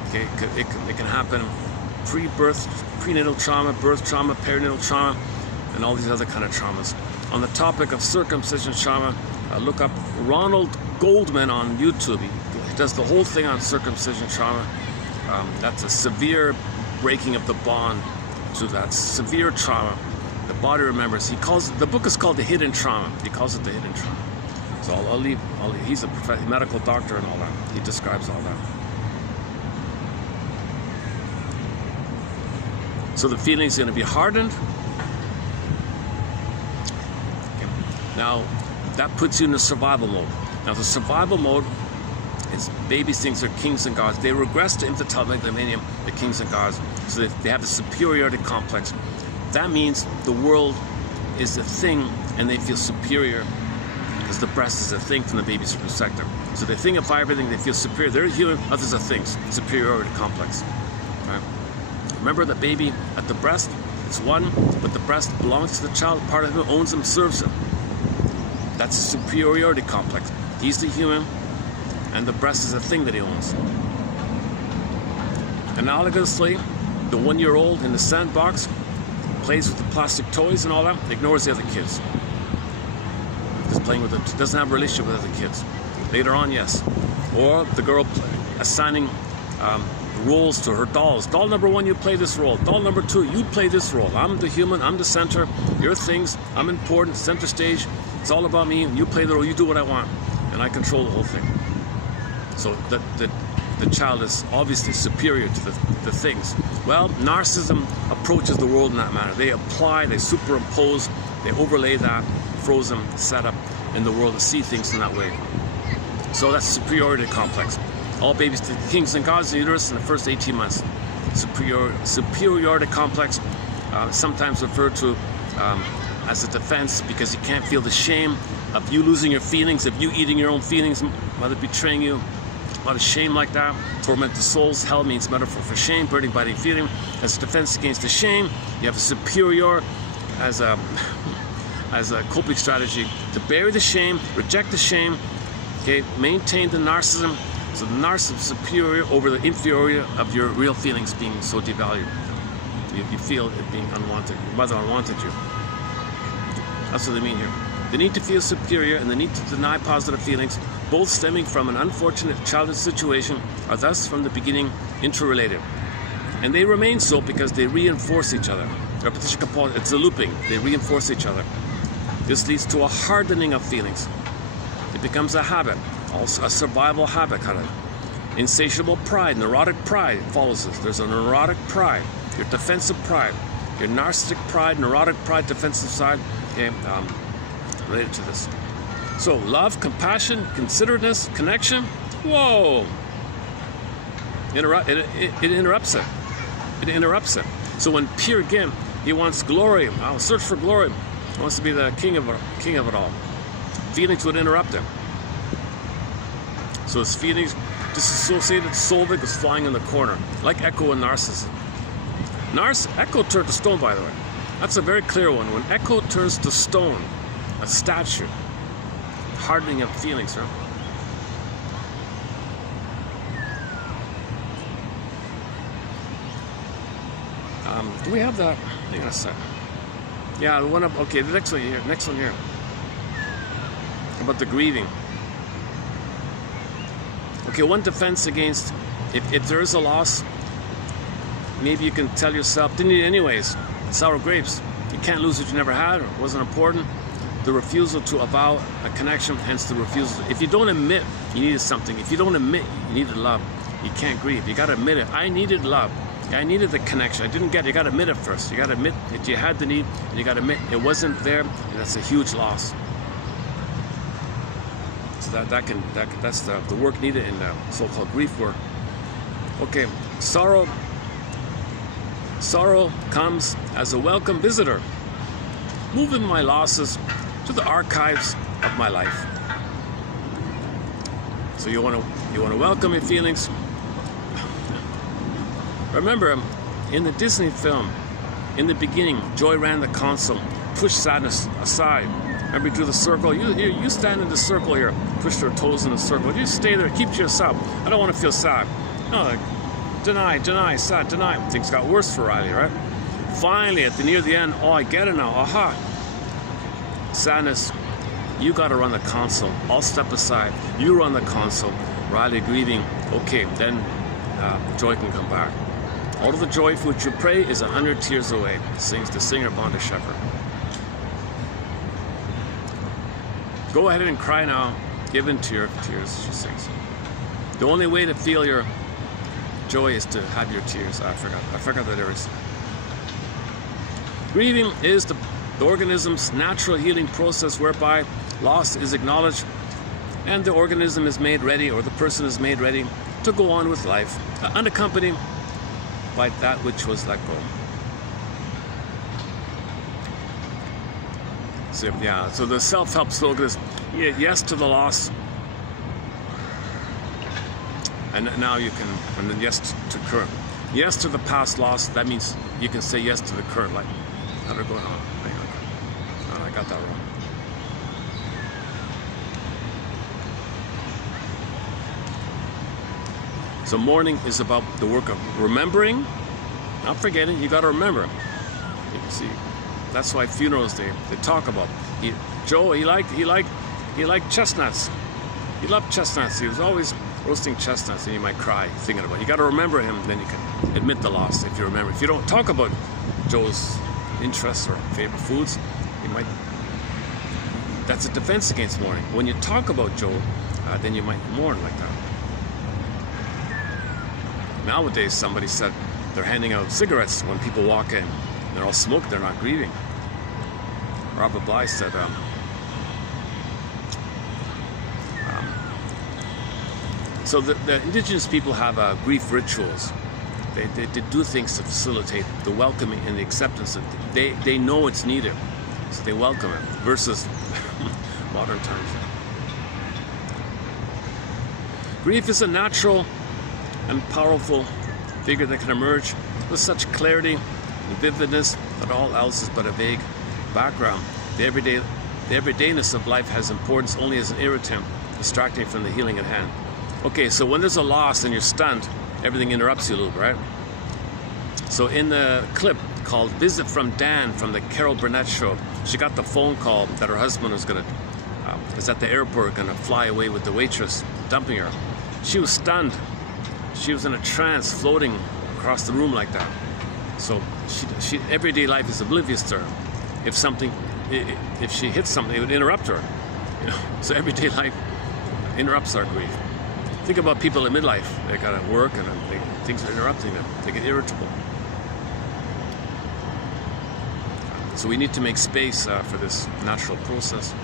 Okay, it can happen pre-birth, prenatal trauma, birth trauma, perinatal trauma, and all these other kind of traumas. On the topic of circumcision trauma, look up Ronald Goldman on YouTube. He does the whole thing on circumcision trauma. That's a severe breaking of the bond to that severe trauma. The body remembers. The book is called The Hidden Trauma. He calls it The Hidden Trauma. So I'll leave. He's a medical doctor and all that. He describes all that. So the feeling's going to be hardened. Okay. Now, that puts you in the survival mode. Now, the survival mode is babies think they're kings and gods. They regress to infantile megalomania, the kings and gods. So they have the superiority complex. That means the world is a thing and they feel superior because the breast is a thing from the baby's perspective. So they think about everything, they feel superior. They're human, others are things. Superiority complex. Right? Remember the baby at the breast? It's one, but the breast belongs to the child. Part of him owns him, serves him. That's a superiority complex. He's the human, and the breast is a thing that he owns. Analogously, the 1-year-old in the sandbox plays with the plastic toys and all that, ignores the other kids. Just playing with it, doesn't have a relationship with other kids. Later on, yes. Or the girl assigning roles to her dolls. Doll number 1, you play this role. Doll number 2, you play this role. I'm the human, I'm the center, you're things, I'm important, center stage. It's all about me, and you play the role, you do what I want, and I control the whole thing. So the child is obviously superior to the things. Well, narcissism approaches the world in that manner. They apply, they superimpose, they overlay that frozen setup in the world to see things in that way. So that's superiority complex. All babies to kings and gods in the uterus in the first 18 months. Superiority complex, sometimes referred to as a defense, because you can't feel the shame of you losing your feelings, of you eating your own feelings, mother betraying you. A lot of shame like that. Tormented souls. Hell means metaphor for shame, burning, biting, feeling. As a defense against the shame, you have a superior as a coping strategy to bury the shame, reject the shame, okay, maintain the narcissism. So the narcissism is superior over the inferior of your real feelings being so devalued. You feel it being unwanted. Your mother unwanted you. That's what they mean here. The need to feel superior and the need to deny positive feelings, both stemming from an unfortunate childhood situation, are thus from the beginning interrelated. And they remain so because they reinforce each other. Repetition compulsion, it's a looping. They reinforce each other. This leads to a hardening of feelings. It becomes a habit, also a survival habit kind of. Insatiable pride, neurotic pride follows this. There's a neurotic pride, your defensive pride, your narcissistic pride, neurotic pride, defensive side, okay, related to this. So love, compassion, considerateness, connection, whoa! It interrupts it. It interrupts it. So when Pierre, again, he wants glory, I'll search for glory. He wants to be the king of it all. Feelings would interrupt him. So his feelings, disassociated, Solvik was flying in the corner, like Echo and Narcissus. Echo turned to stone, by the way. That's a very clear one. When Echo turns to stone, a statue, hardening of feelings, right? Do we have that? Hang on a sec. Yeah, the one up. Okay, the next one here. Next one here. About the grieving. Okay, one defense against if there is a loss, maybe you can tell yourself, didn't need it anyways. Sour grapes. You can't lose what you never had, or it wasn't important. The refusal to avow a connection, hence the refusal. If you don't admit you needed something, if you don't admit you needed love, you can't grieve. You gotta admit it. I needed love. I needed the connection. I didn't get it. You gotta admit it first. You gotta admit that you had the need, and you gotta admit it wasn't there, and that's a huge loss. So that's the work needed in so-called grief work. Okay, sorrow comes as a welcome visitor, moving my losses to the archives of my life. So you want to welcome your feelings. Remember, in the Disney film, in the beginning, joy ran the console, pushed sadness aside. Remember, you drew the circle. You stand in the circle here, push your toes in the circle. You stay there, keep to yourself. I don't want to feel sad. No, like, deny, sad, deny. Things got worse for Riley, right? Finally, near the end, oh, I get it now. Aha. Sadness, you got to run the console. I'll step aside. You run the console. Riley grieving. Okay, then joy can come back. All of the joy for which you pray is 100 tears away, sings the singer Bonda Shepherd. Go ahead and cry now. Give in to your tears, she sings. The only way to feel your joy is to have your tears. I forgot that lyrics. Grieving is the organism's natural healing process whereby loss is acknowledged and the organism is made ready, or the person is made ready to go on with life, unaccompanied by that which was let go. So, yeah, so the self-help slogan is yes to the loss, and now you can, and then yes to current. Yes to the past loss, that means you can say yes to the current life. How's it going on? Oh, I got that wrong. So mourning is about the work of remembering, not forgetting. You got to remember. You can see. That's why funerals they talk about. Joe he liked chestnuts. He loved chestnuts. He was always roasting chestnuts, and you might cry thinking about it. You got to remember him, then you can admit the loss if you remember. If you don't talk about Joe's interests or favorite foods, you might. That's a defense against mourning. When you talk about Joe, then you might mourn like that. Nowadays, somebody said they're handing out cigarettes when people walk in. They're all smoked, they're not grieving. Robert Bly said, so the indigenous people have grief rituals. They do things to facilitate the welcoming and the acceptance. They know it's needed, so they welcome it, versus modern times. Grief is a natural and powerful figure that can emerge with such clarity and vividness that all else is but a vague background. The everydayness of life has importance only as an irritant, distracting from the healing at hand. Okay, so when there's a loss and you're stunned, everything interrupts you a little bit, right? So in the clip called Visit from Dan from the Carol Burnett show, she got the phone call that her husband was at the airport gonna fly away with the waitress dumping her. She was stunned. She was in a trance, floating across the room like that. So she everyday life is oblivious to her. If she hits something, it would interrupt her. You know? So everyday life interrupts our grief. Think about people in midlife. They gotta work and things are interrupting them. They get irritable. So we need to make space for this natural process.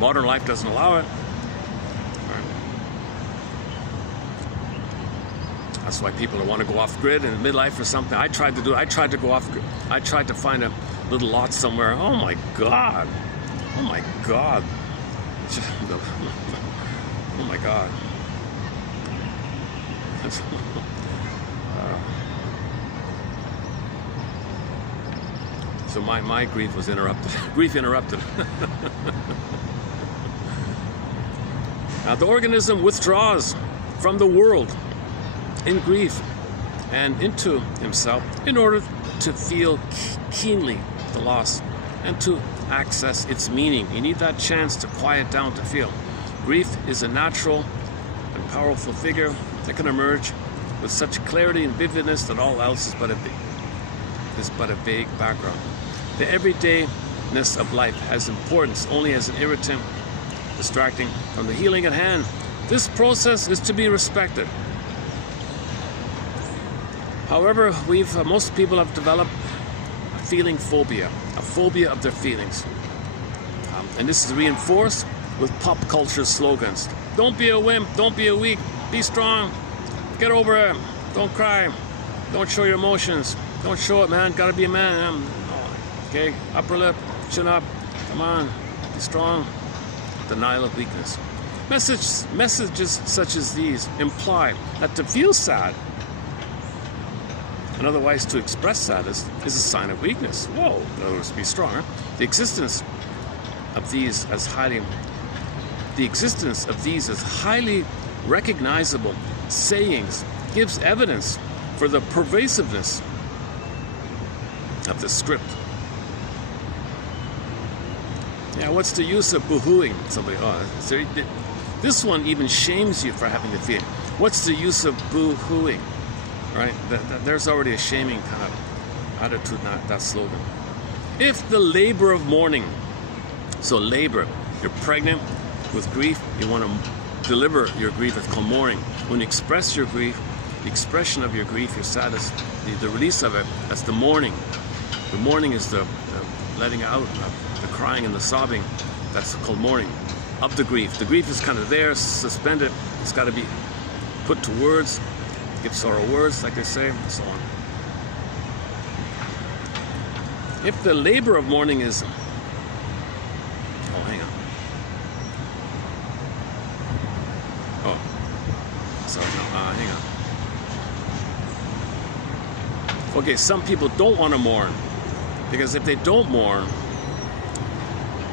Modern life doesn't allow it. That's why people want to go off grid in midlife or something. I tried to go off grid. I tried to find a little lot somewhere. Oh my God. Oh my God. Oh my God. So my grief was interrupted. Grief interrupted. Now the organism withdraws from the world in grief and into himself in order to feel keenly the loss and to access its meaning. You need that chance to quiet down to feel. Grief is a natural and powerful figure that can emerge with such clarity and vividness that all else is but a vague background. The everydayness of life has importance only as an irritant, distracting from the healing at hand. This process is to be respected. However, most people have developed a feeling phobia, a phobia of their feelings. And this is reinforced with pop culture slogans. Don't be a wimp, don't be a weak, be strong, get over it, don't cry, don't show your emotions, don't show it, man, gotta be a man. Okay, upper lip, chin up, come on, be strong. Denial of weakness. Messages such as these imply that to feel sad and otherwise to express sadness is a sign of weakness. Whoa, in other words, be strong. The existence of these as highly recognizable sayings gives evidence for the pervasiveness of the script. Yeah, what's the use of boohooing somebody? This one even shames you for having the feeling. What's the use of boo-hooing? Right? There's already a shaming kind of attitude in that slogan. If the labor of mourning, so labor, you're pregnant with grief, you want to deliver your grief, it's called mourning. When you express your grief, the expression of your grief, your sadness, the release of it, that's the mourning. The mourning is the letting out of the crying and the sobbing. That's called mourning of the grief. The grief is kind of there, suspended. It's got to be put to words, give sorrow words, like they say, and so on. If the labor of mourning is, hang on. Sorry, no, hang on. Okay, some people don't want to mourn, because if they don't mourn,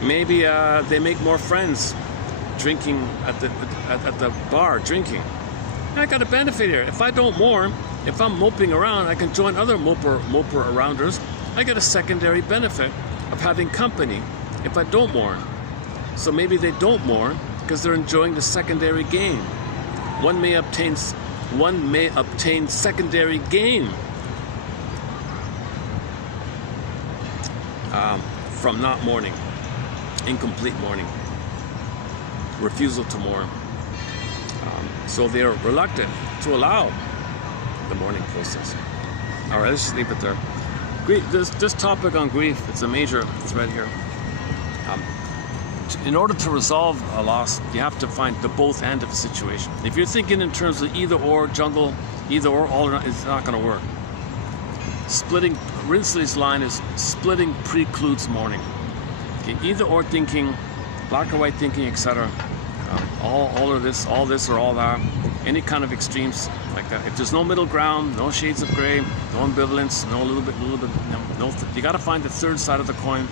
maybe they make more friends drinking at the bar, drinking. And I got a benefit here. If I don't mourn, if I'm moping around, I can join other moper arounders. I get a secondary benefit of having company if I don't mourn. So maybe they don't mourn because they're enjoying the secondary gain. One may obtain secondary gain from not mourning. Incomplete mourning, refusal to mourn. So they're reluctant to allow the mourning process. All right, let's just leave it there. Grief, this topic on grief, it's a major thread here. In order to resolve a loss, you have to find the both end of the situation. If you're thinking in terms of either or, jungle, either or, all or not, it's not going to work. Splitting, Rinsley's line is splitting precludes mourning. Okay, either or thinking, black or white thinking, etc. All or this, all this or all that, any kind of extremes like that. If there's no middle ground, no shades of gray, no ambivalence, no little bit, you got to find the third side of the coin.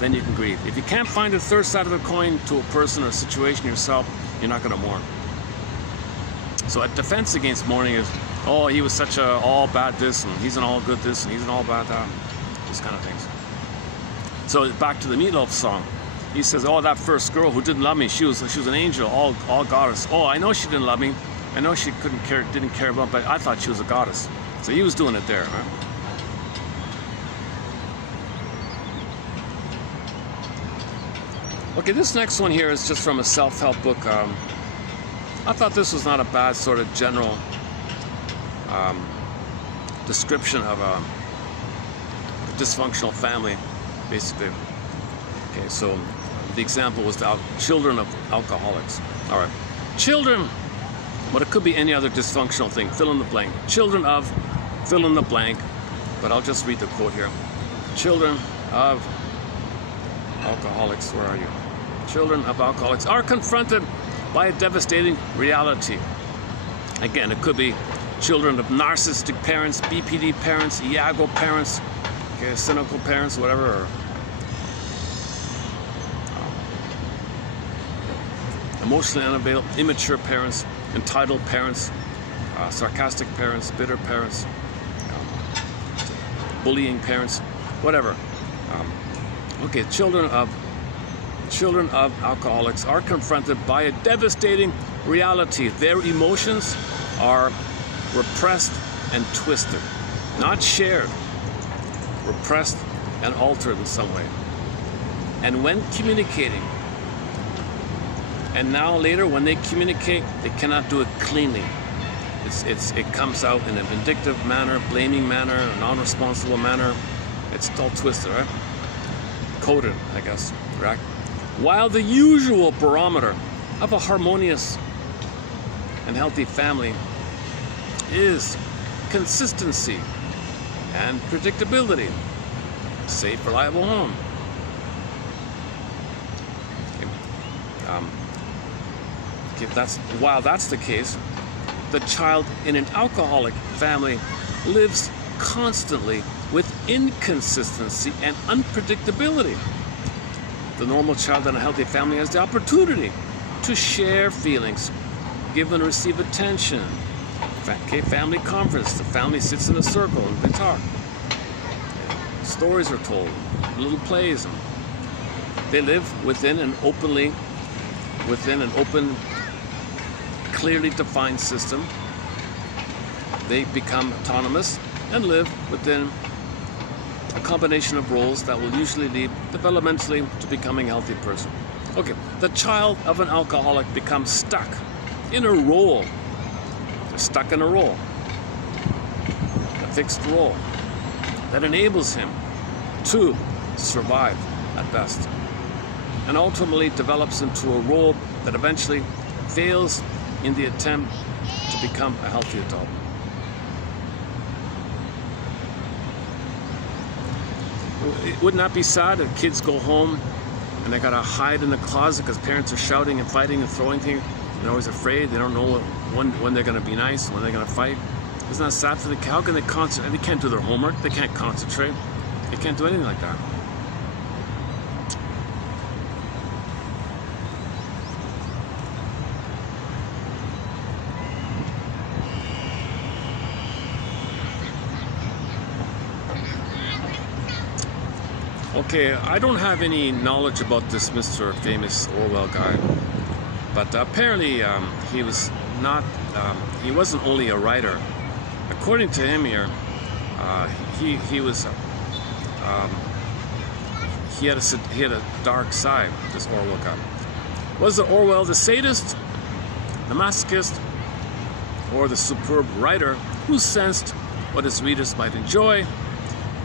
Then you can grieve. If you can't find the third side of the coin to a person or a situation yourself, you're not going to mourn. So a defense against mourning is, oh, he was such a all bad this, and he's an all good this, and he's an all bad that. These kind of things. So back to the Meatloaf song. He says, oh, that first girl who didn't love me, she was an angel, all goddess. Oh, I know she didn't love me. I know she didn't care about, but I thought she was a goddess. So he was doing it there, right? Okay, this next one here is just from a self-help book. I thought this was not a bad sort of general description of a dysfunctional family, basically. Okay, so the example was the children of alcoholics. All right, children, but it could be any other dysfunctional thing. Fill in the blank. Children of, fill in the blank. But I'll just read the quote here. Children of alcoholics, where are you? Children of alcoholics are confronted by a devastating reality. Again, it could be children of narcissistic parents, BPD parents, Iago parents, okay, cynical parents, whatever. Or, emotionally unavailable, immature parents, entitled parents, sarcastic parents, bitter parents, bullying parents, whatever. Okay, children of alcoholics are confronted by a devastating reality. Their emotions are repressed and twisted, not shared, repressed and altered in some way. And when communicating, and now later when they communicate, they cannot do it cleanly. It comes out in a vindictive manner, blaming manner, a non-responsible manner. It's all twisted, right? Coded, I guess, right? While the usual barometer of a harmonious and healthy family is consistency and predictability, safe, reliable home. While that's the case, the child in an alcoholic family lives constantly with inconsistency and unpredictability. The normal child in a healthy family has the opportunity to share feelings, give and receive attention. Okay, family conference, the family sits in a circle and they talk. Stories are told, little plays. They live within an open, clearly defined system. They become autonomous and live within a combination of roles that will usually lead developmentally to becoming a healthy person. Okay, the child of an alcoholic becomes stuck in a role. They're stuck in a role, a fixed role that enables him to survive at best, and ultimately develops into a role that eventually fails in the attempt to become a healthy adult. It would not be sad if kids go home and they gotta hide in the closet because parents are shouting and fighting and throwing things. They're always afraid. They don't know when they're gonna be nice, when they're gonna fight. Isn't that sad for the kid? How can they concentrate? They can't do their homework. They can't concentrate. They can't do anything like that. Okay, I don't have any knowledge about this Mr. Famous Orwell guy, but apparently he was not. He wasn't only a writer. According to him here, he was. He had a dark side. This Orwell guy. Was the Orwell the sadist, the masochist, or the superb writer who sensed what his readers might enjoy?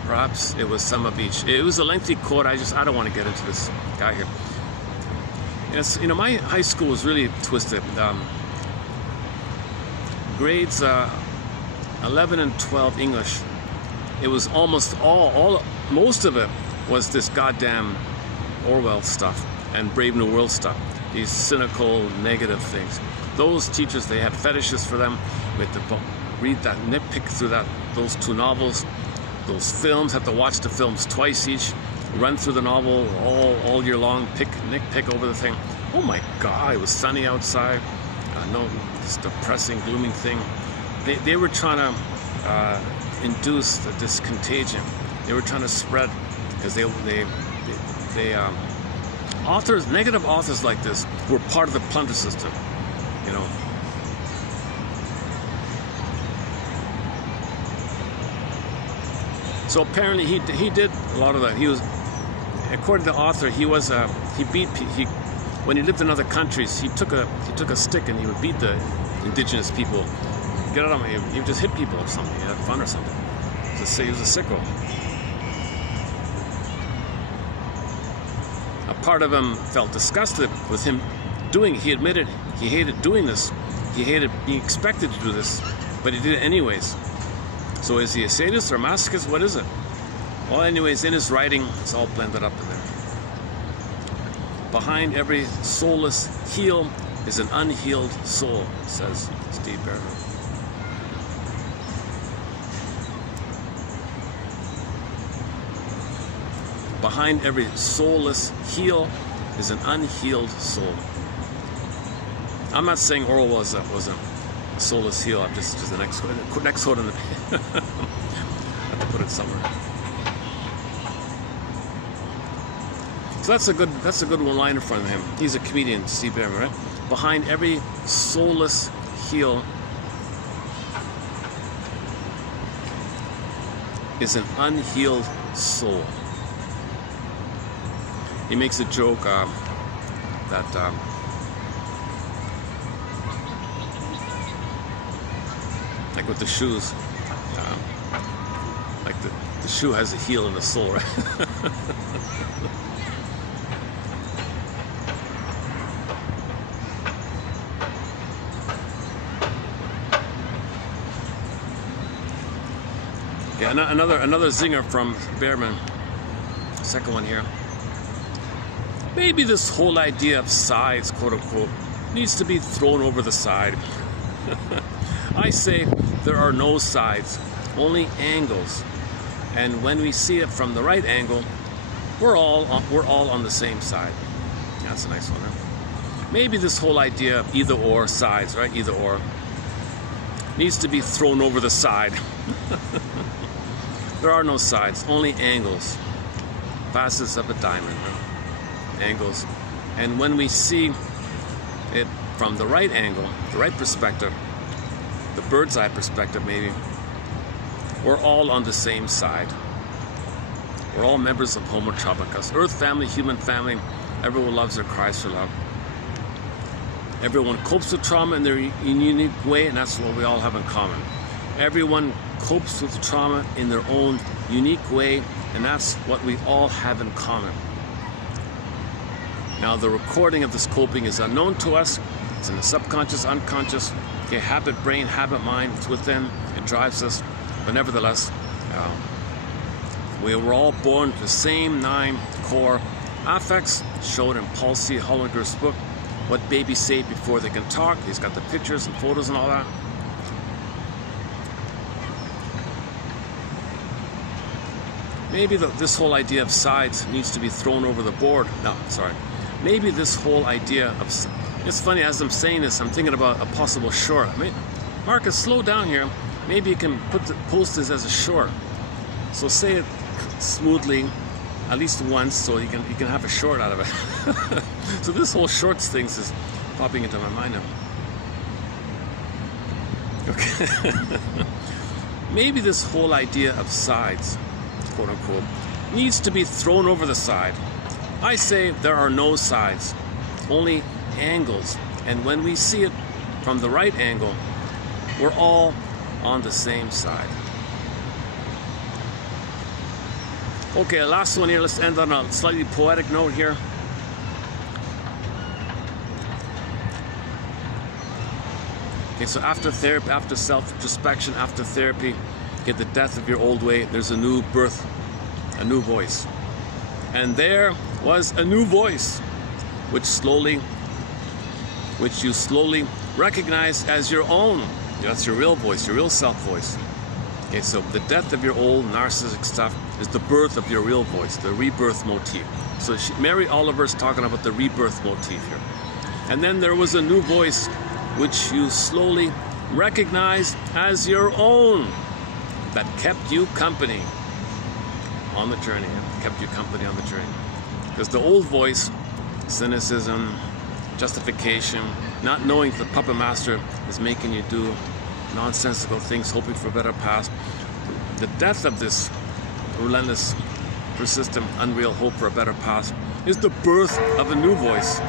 Perhaps it was some of each. It was a lengthy quote. I don't want to get into this guy here. It's, my high school was really twisted. Grades 11 and 12 English. It was almost most of it was this goddamn Orwell stuff and Brave New World stuff. These cynical, negative things. Those teachers, they had fetishes for them. We had to read that, nitpick through those two novels. Those films, have to watch the films twice each, run through the novel all year long, nitpick over the thing. Oh my God, it was sunny outside. No, this depressing, glooming thing. They were trying to induce this contagion. They were trying to spread, because negative authors like this were part of the plunder system, So apparently he did a lot of that. He was, according to the author, when he lived in other countries, he took a stick and he would beat the indigenous people. Get out of me! He would just hit people or something. He had fun or something. He was a sicko. A part of him felt disgusted with him doing. He admitted he hated doing this. He hated being expected to do this, but he did it anyways. So is he a sadist or a masochist? What is it? Well, anyways, in his writing, it's all blended up in there. Behind every soulless heel is an unhealed soul, says Steve Barrett. Behind every soulless heel is an unhealed soul. I'm not saying Orwell was a soulless heel. I'm just the next quote in the I have to put it somewhere. So that's a good one line in front of him. He's a comedian, Steve Barrett, right? Behind every soulless heel is an unhealed soul. He makes a joke that like with the shoes, like the shoe has a heel and a sole, right? another zinger from Behrman. Second one here. Maybe this whole idea of sides, quote unquote, needs to be thrown over the side. I say there are no sides, only angles. And when we see it from the right angle, we're all on the same side. That's a nice one, huh? Maybe this whole idea of either or sides, right? Either or needs to be thrown over the side. There are no sides, only angles. Facets of a diamond, right? Angles. And when we see it from the right angle, the right perspective, the bird's eye perspective maybe, we're all on the same side. We're all members of Homo Traubacus. Earth family, human family, everyone loves or cries for love. Everyone copes with trauma in their unique way, and that's what we all have in common. Everyone copes with trauma in their own unique way, and that's what we all have in common. Now, the recording of this coping is unknown to us. It's in the subconscious, unconscious, okay, habit brain, habit mind. It's within, it drives us. But nevertheless, we were all born with the same 9 core affects, showed in Paul C. Hollinger's book, What Babies Say Before They Can Talk. He's got the pictures and photos and all that. Maybe this whole idea of sides needs to be thrown over the board. No, sorry. Maybe this whole idea of... It's funny, as I'm saying this, I'm thinking about a possible short. I mean, Marcus, slow down here. Maybe you can post this as a short. So say it smoothly, at least once, so you can have a short out of it. So this whole shorts thing is popping into my mind now. Okay. Maybe this whole idea of sides, quote unquote, needs to be thrown over the side. I say there are no sides, only angles. And when we see it from the right angle, we're all on the same side. Okay, last one here. Let's end on a slightly poetic note here. Okay, so after therapy, after self-introspection, after therapy, get the death of your old way, there's a new birth, a new voice. And there was a new voice, which you slowly recognize as your own. That's your real voice, your real self voice. Okay, so the death of your old narcissistic stuff is the birth of your real voice, the rebirth motif. So Mary Oliver's talking about the rebirth motif here. And then there was a new voice which you slowly recognized as your own, that kept you company on the journey, kept you company on the journey. Because the old voice, cynicism, justification, not knowing the puppet master is making you do nonsensical things, hoping for a better past. The death of this relentless, persistent, unreal hope for a better past is the birth of a new voice.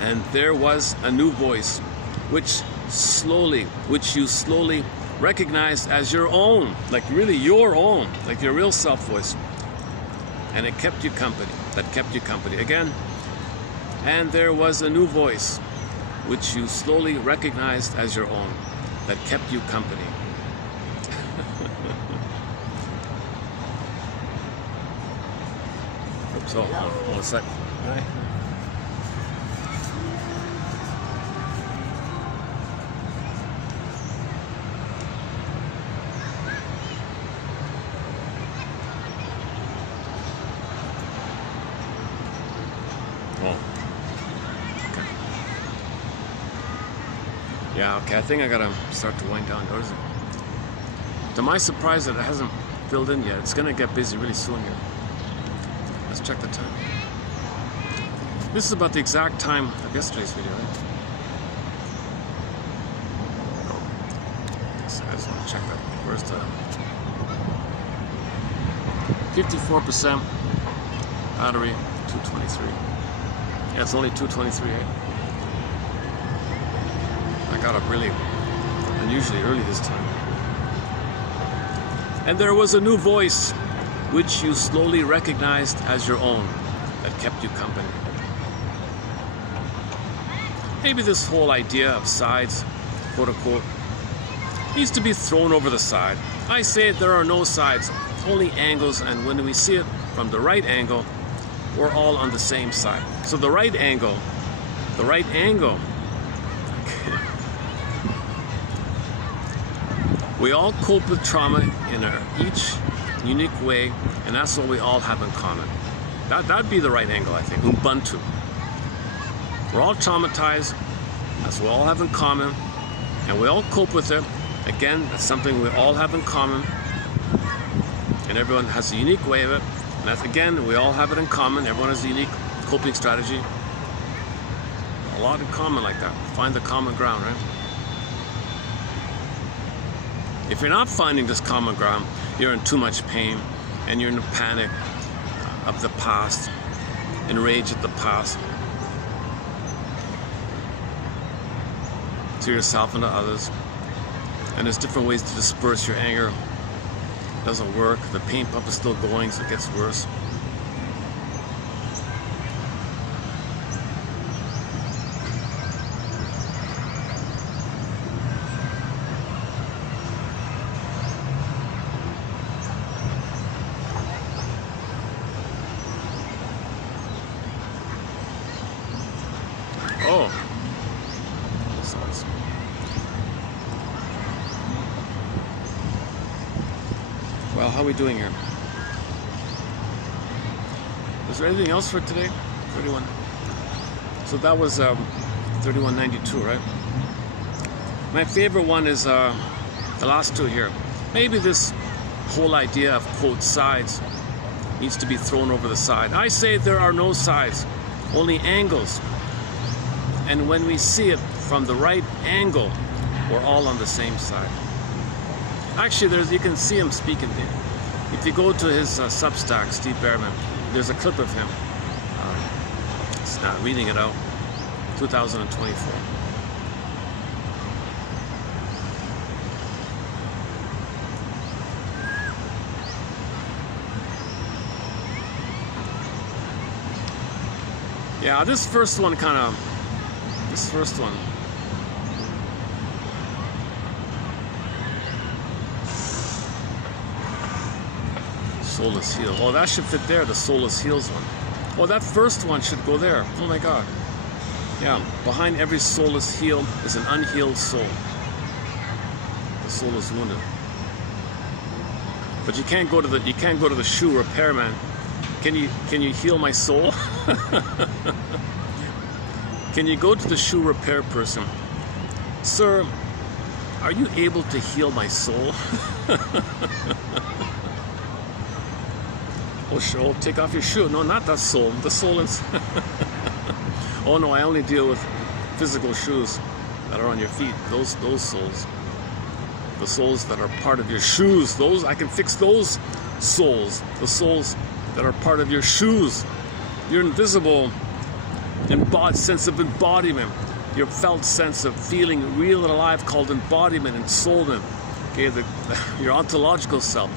And there was a new voice which you slowly recognized as your own, like really your own, like your real self voice. And it kept you company, that kept you company. Again, and there was a new voice which you slowly recognized as your own, that kept you company. Oops, hold on a sec. All right. Yeah, okay, I think I gotta start to wind down. Or is it? To my surprise that it hasn't filled in yet. It's gonna get busy really soon here. Let's check the time. This is about the exact time of yesterday's video, right? So I just want to check that. Where's the 54% battery, 223. Yeah, it's only 223, eh? I got up really unusually early this time. And there was a new voice which you slowly recognized as your own, that kept you company. Maybe this whole idea of sides, quote unquote, needs to be thrown over the side. I say there are no sides, only angles, and when we see it from the right angle, we're all on the same side. So the right angle, we all cope with trauma in our each unique way, and that's what we all have in common. That'd be the right angle, I think. Ubuntu. We're all traumatized. That's what we all have in common, and we all cope with it. Again, that's something we all have in common, and everyone has a unique way of it. And that's, again, we all have it in common. Everyone has a unique coping strategy. A lot in common like that. Find the common ground, right? If you're not finding this common ground, you're in too much pain, and you're in a panic of the past, enraged at the past, to yourself and to others. And there's different ways to disperse your anger. It doesn't work. The pain pump is still going, so it gets worse. Oh. Well, how are we doing here? Is there anything else for today? 31. So that was 3192, right? My favorite one is the last two here. Maybe this whole idea of, quote, sides needs to be thrown over the side. I say there are no sides, only angles. And when we see it from the right angle, we're all on the same side. Actually, you can see him speaking there. If you go to his Substack, Steve Behrman, there's a clip of him. It's not reading it out. 2024. Yeah, this first one Soulless heel. Oh, that should fit there, the soulless heels one. Oh, that first one should go there. Oh my God. Yeah, behind every soulless heel is an unhealed soul. The soul is wounded. But you can't go to the shoe repairman. Can you heal my soul? Can you go to the shoe repair person? Sir, are you able to heal my soul? Oh, sure, take off your shoe. No, not that soul. The soul is... Oh, no, I only deal with physical shoes that are on your feet. Those souls. The souls that are part of your shoes. Those, I can fix those souls. The souls that are part of your shoes. Your invisible sense of embodiment. Your felt sense of feeling real and alive called embodiment and soulment. Okay, your ontological self.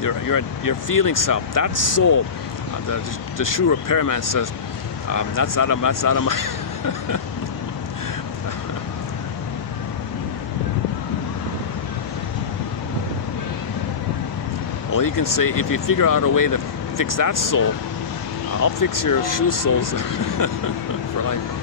Your feeling self, that soul. The shoe repairman says, that's out of my. Well, you can say, if you figure out a way to fix that soul, I'll fix your shoe soles for life.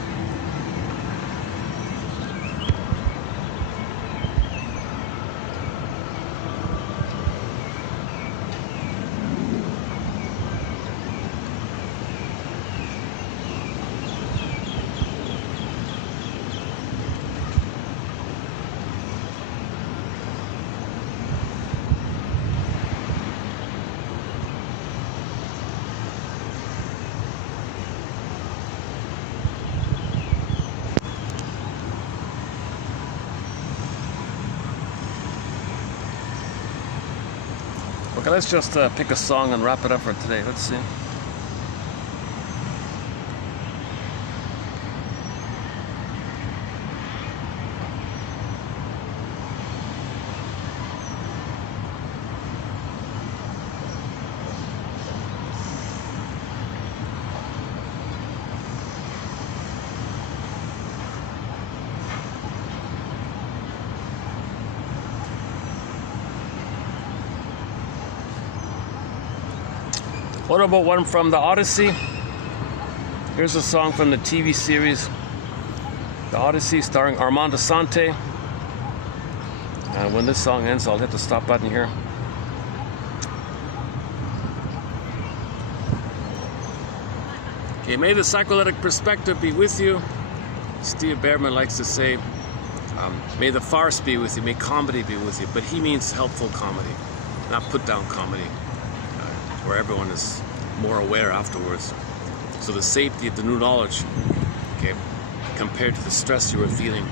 Okay, let's just pick a song and wrap it up for today. Let's see. What about one from the Odyssey? Here's a song from the TV series The Odyssey, starring Armand Assante. And when this song ends, I'll hit the stop button here. Okay, may the psychoanalytic perspective be with you. Steve Behrman likes to say, may the farce be with you, may comedy be with you. But he means helpful comedy, not put-down comedy, where everyone is more aware afterwards. So the safety of the new knowledge, okay, compared to the stress you were feeling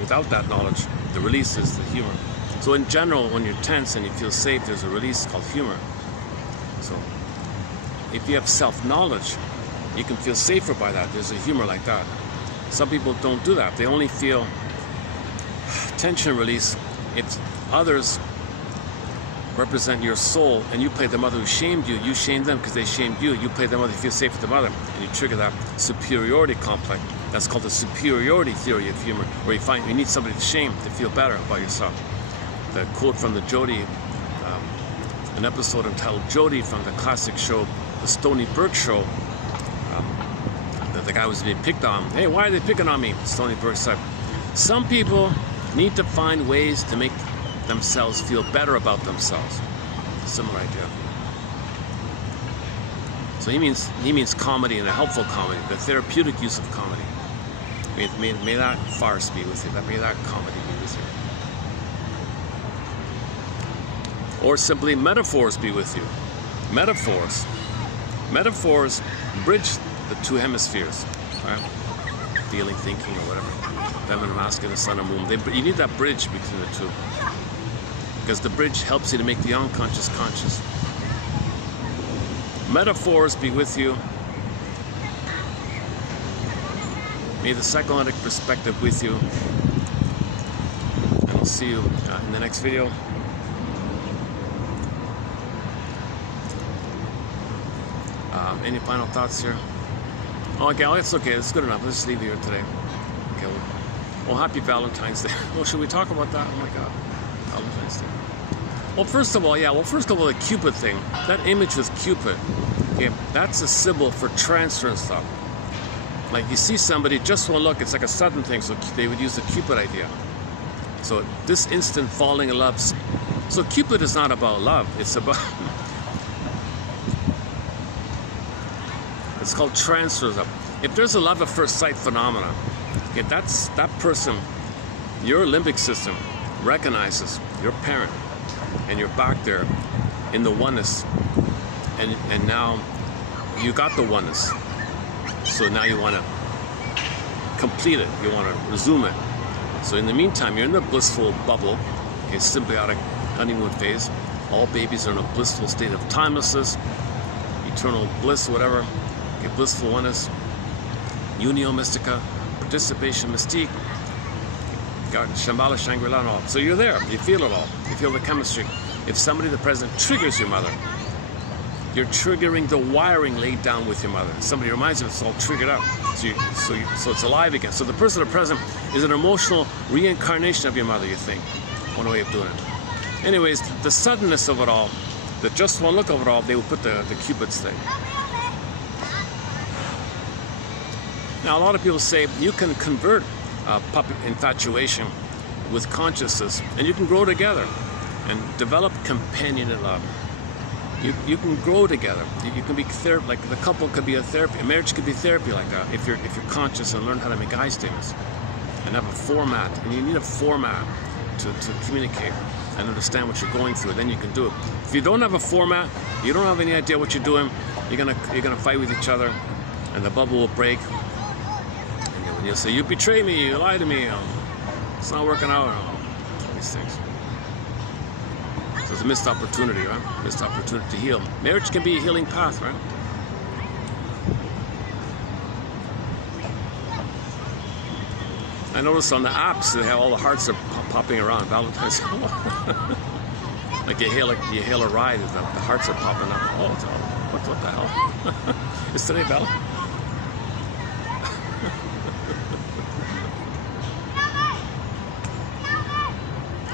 without that knowledge, the release is the humor. So in general, when you're tense and you feel safe, there's a release called humor. So if you have self-knowledge, you can feel safer by that. There's a humor like that. Some people don't do that. They only feel tension release if others represent your soul and you play the mother who shamed you. You shamed them because they shamed you. You play the mother, you feel safe with the mother. And you trigger that superiority complex. That's called the superiority theory of humor, where you find you need somebody to shame to feel better about yourself. The quote from the Jody, an episode entitled Jody from the classic show, The Stony Brook Show, that the guy was being picked on. Hey, why are they picking on me? Stony Brook said, some people need to find ways to make themselves feel better about themselves. Similar idea. So he means comedy, and a helpful comedy, the therapeutic use of comedy. May that farce be with you. May that comedy be with you. Or simply metaphors be with you. Metaphors bridge the two hemispheres, right? Feeling, thinking, or whatever. Feminine, masculine, sun and moon. You need that bridge between the two. Because the bridge helps you to make the unconscious conscious. Metaphors be with you. May the psychoanalytic perspective with you. And I'll see you in the next video. Any final thoughts here? Oh, okay, it's okay. It's good enough. Let's just leave it here today. Okay. Well, happy Valentine's Day. Well, should we talk about that? Oh my God, Valentine's Day. Well, first of all, the Cupid thing. That image with Cupid. Okay, that's a symbol for transfer and stuff. Like you see somebody, just one look, it's like a sudden thing. So they would use the Cupid idea. So this instant falling in love. So Cupid is not about love. It's about. It's called transfers up. If there's a love at first sight phenomenon, okay, that's that person, your limbic system recognizes your parent, and you're back there in the oneness, and now you got the oneness. So now you want to complete it. You want to resume it. So in the meantime, you're in the blissful bubble, okay, symbiotic honeymoon phase. All babies are in a blissful state of timelessness, eternal bliss, whatever. Blissful oneness, unio mystica, participation mystique, Shambhala, Shangri-La, and all. So you're there, you feel it all, you feel the chemistry. If somebody in the present triggers your mother, you're triggering the wiring laid down with your mother. Somebody reminds you, it's all triggered up, so it's alive again. So the person in the present is an emotional reincarnation of your mother, you think. One way of doing it. Anyways, the suddenness of it all, the just one look of it all, they will put the Cupid's thing. Now, a lot of people say you can convert puppet infatuation with consciousness, and you can grow together and develop companionate love. You can grow together. You can be therapy, like the couple could be a therapy. A marriage could be therapy like that if you're conscious and learn how to make eye statements and have a format. And you need a format to communicate and understand what you're going through. Then you can do it. If you don't have a format, you don't have any idea what you're doing. You're gonna fight with each other, and the bubble will break. And you'll say, "You betray me. You lie to me. It's not working out." All these things. So it's a missed opportunity, right? Missed opportunity to heal. Marriage can be a healing path, right? I noticed on the apps they have all the hearts are popping around Valentine's. Like you hail a ride, the hearts are popping up. Oh, what the hell? Is today Valentine's?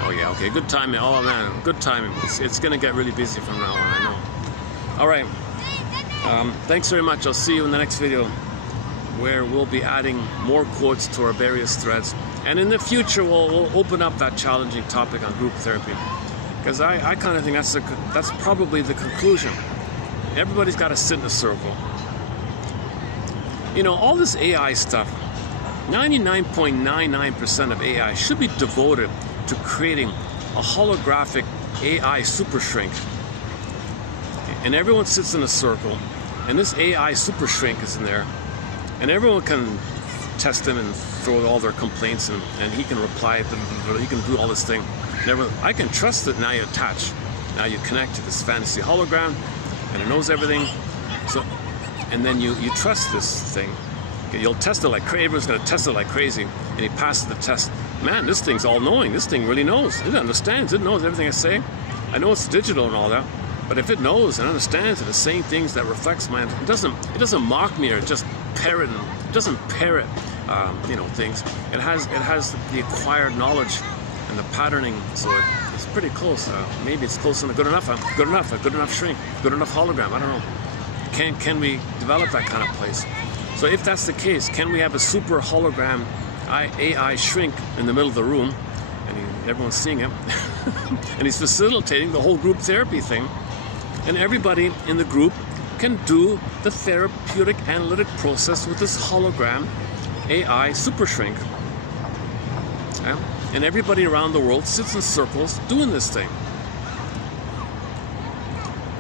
Oh yeah, okay, good timing. Oh man, good timing. It's gonna get really busy from now on, I know. All right. Thanks very much. I'll see you in the next video, where we'll be adding more quotes to our various threads. And in the future, we'll open up that challenging topic on group therapy. Because I kind of think that's probably the conclusion. Everybody's got to sit in a circle. You know, all this AI stuff, 99.99% of AI should be devoted to creating a holographic AI super shrink. And everyone sits in a circle, and this AI super shrink is in there, and everyone can test him and throw all their complaints, and he can reply, he can do all this thing. I can trust it. Now you attach, now you connect to this fantasy hologram, and it knows everything. So, and then you trust this thing. You'll test it like crazy. Everyone's going to test it like crazy, and he passes the test. Man, this thing's all-knowing. This thing really knows. It understands. It knows everything I say. I know it's digital and all that, but if it knows and understands and is saying things that reflects my, it doesn't mock me or just parrot. It doesn't parrot, you know, things. It has the acquired knowledge and the patterning, so it's pretty close. Maybe it's close and good enough. A good enough shrink, good enough hologram. I don't know. Can we develop that kind of place? So if that's the case, can we have a super hologram AI shrink in the middle of the room, and everyone's seeing him, and he's facilitating the whole group therapy thing, and everybody in the group can do the therapeutic analytic process with this hologram AI super shrink. Yeah? And everybody around the world sits in circles doing this thing.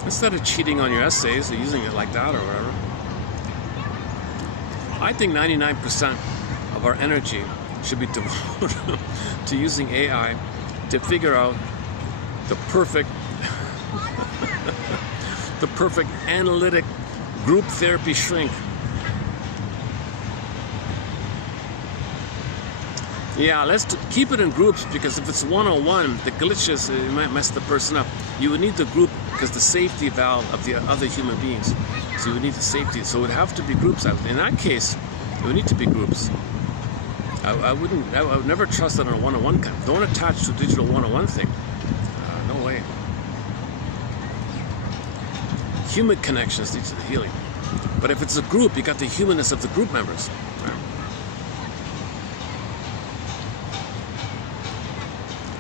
Instead of cheating on your essays or using it like that or whatever. I think 99% of our energy should be devoted to using AI to figure out the perfect the perfect analytic group therapy shrink. Yeah, let's keep it in groups, because if it's one-on-one, the glitches, it might mess the person up. You would need the group because the safety valve of the other human beings. So you would need the safety. So it would have to be groups. In that case, it would need to be groups. I would never trust it on a one-on-one kind. Don't attach to a digital one-on-one thing. No way. Human connections lead to the healing. But if it's a group, you got the humanness of the group members. Right?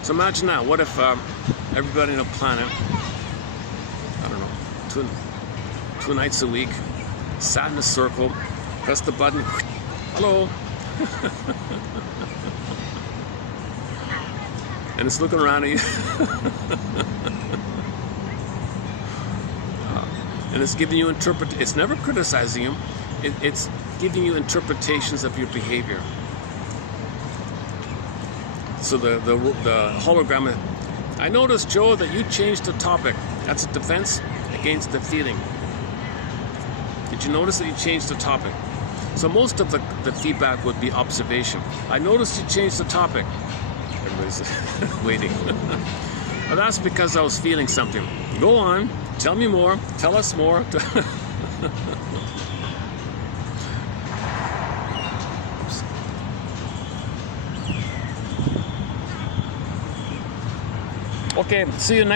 So imagine now, what if everybody on the planet, I don't know, two nights a week, sat in a circle, pressed the button, hello, and it's looking around at you, and it's giving you it's never criticizing you, it's giving you interpretations of your behavior. So the hologram, I noticed, Joe, that you changed the topic. That's a defense against the feeling. Did you notice that you changed the topic? So most of the feedback would be observation. I noticed you changed the topic. Everybody's waiting. Well, that's because I was feeling something. Go on, tell me more, tell us more. Okay, see you in the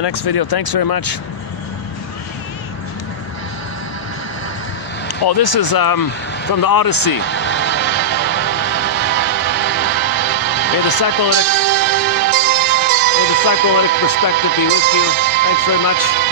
next video. Thanks very much. Oh, this is from the Odyssey. May the psychoanalytic perspective be with you. Thanks very much.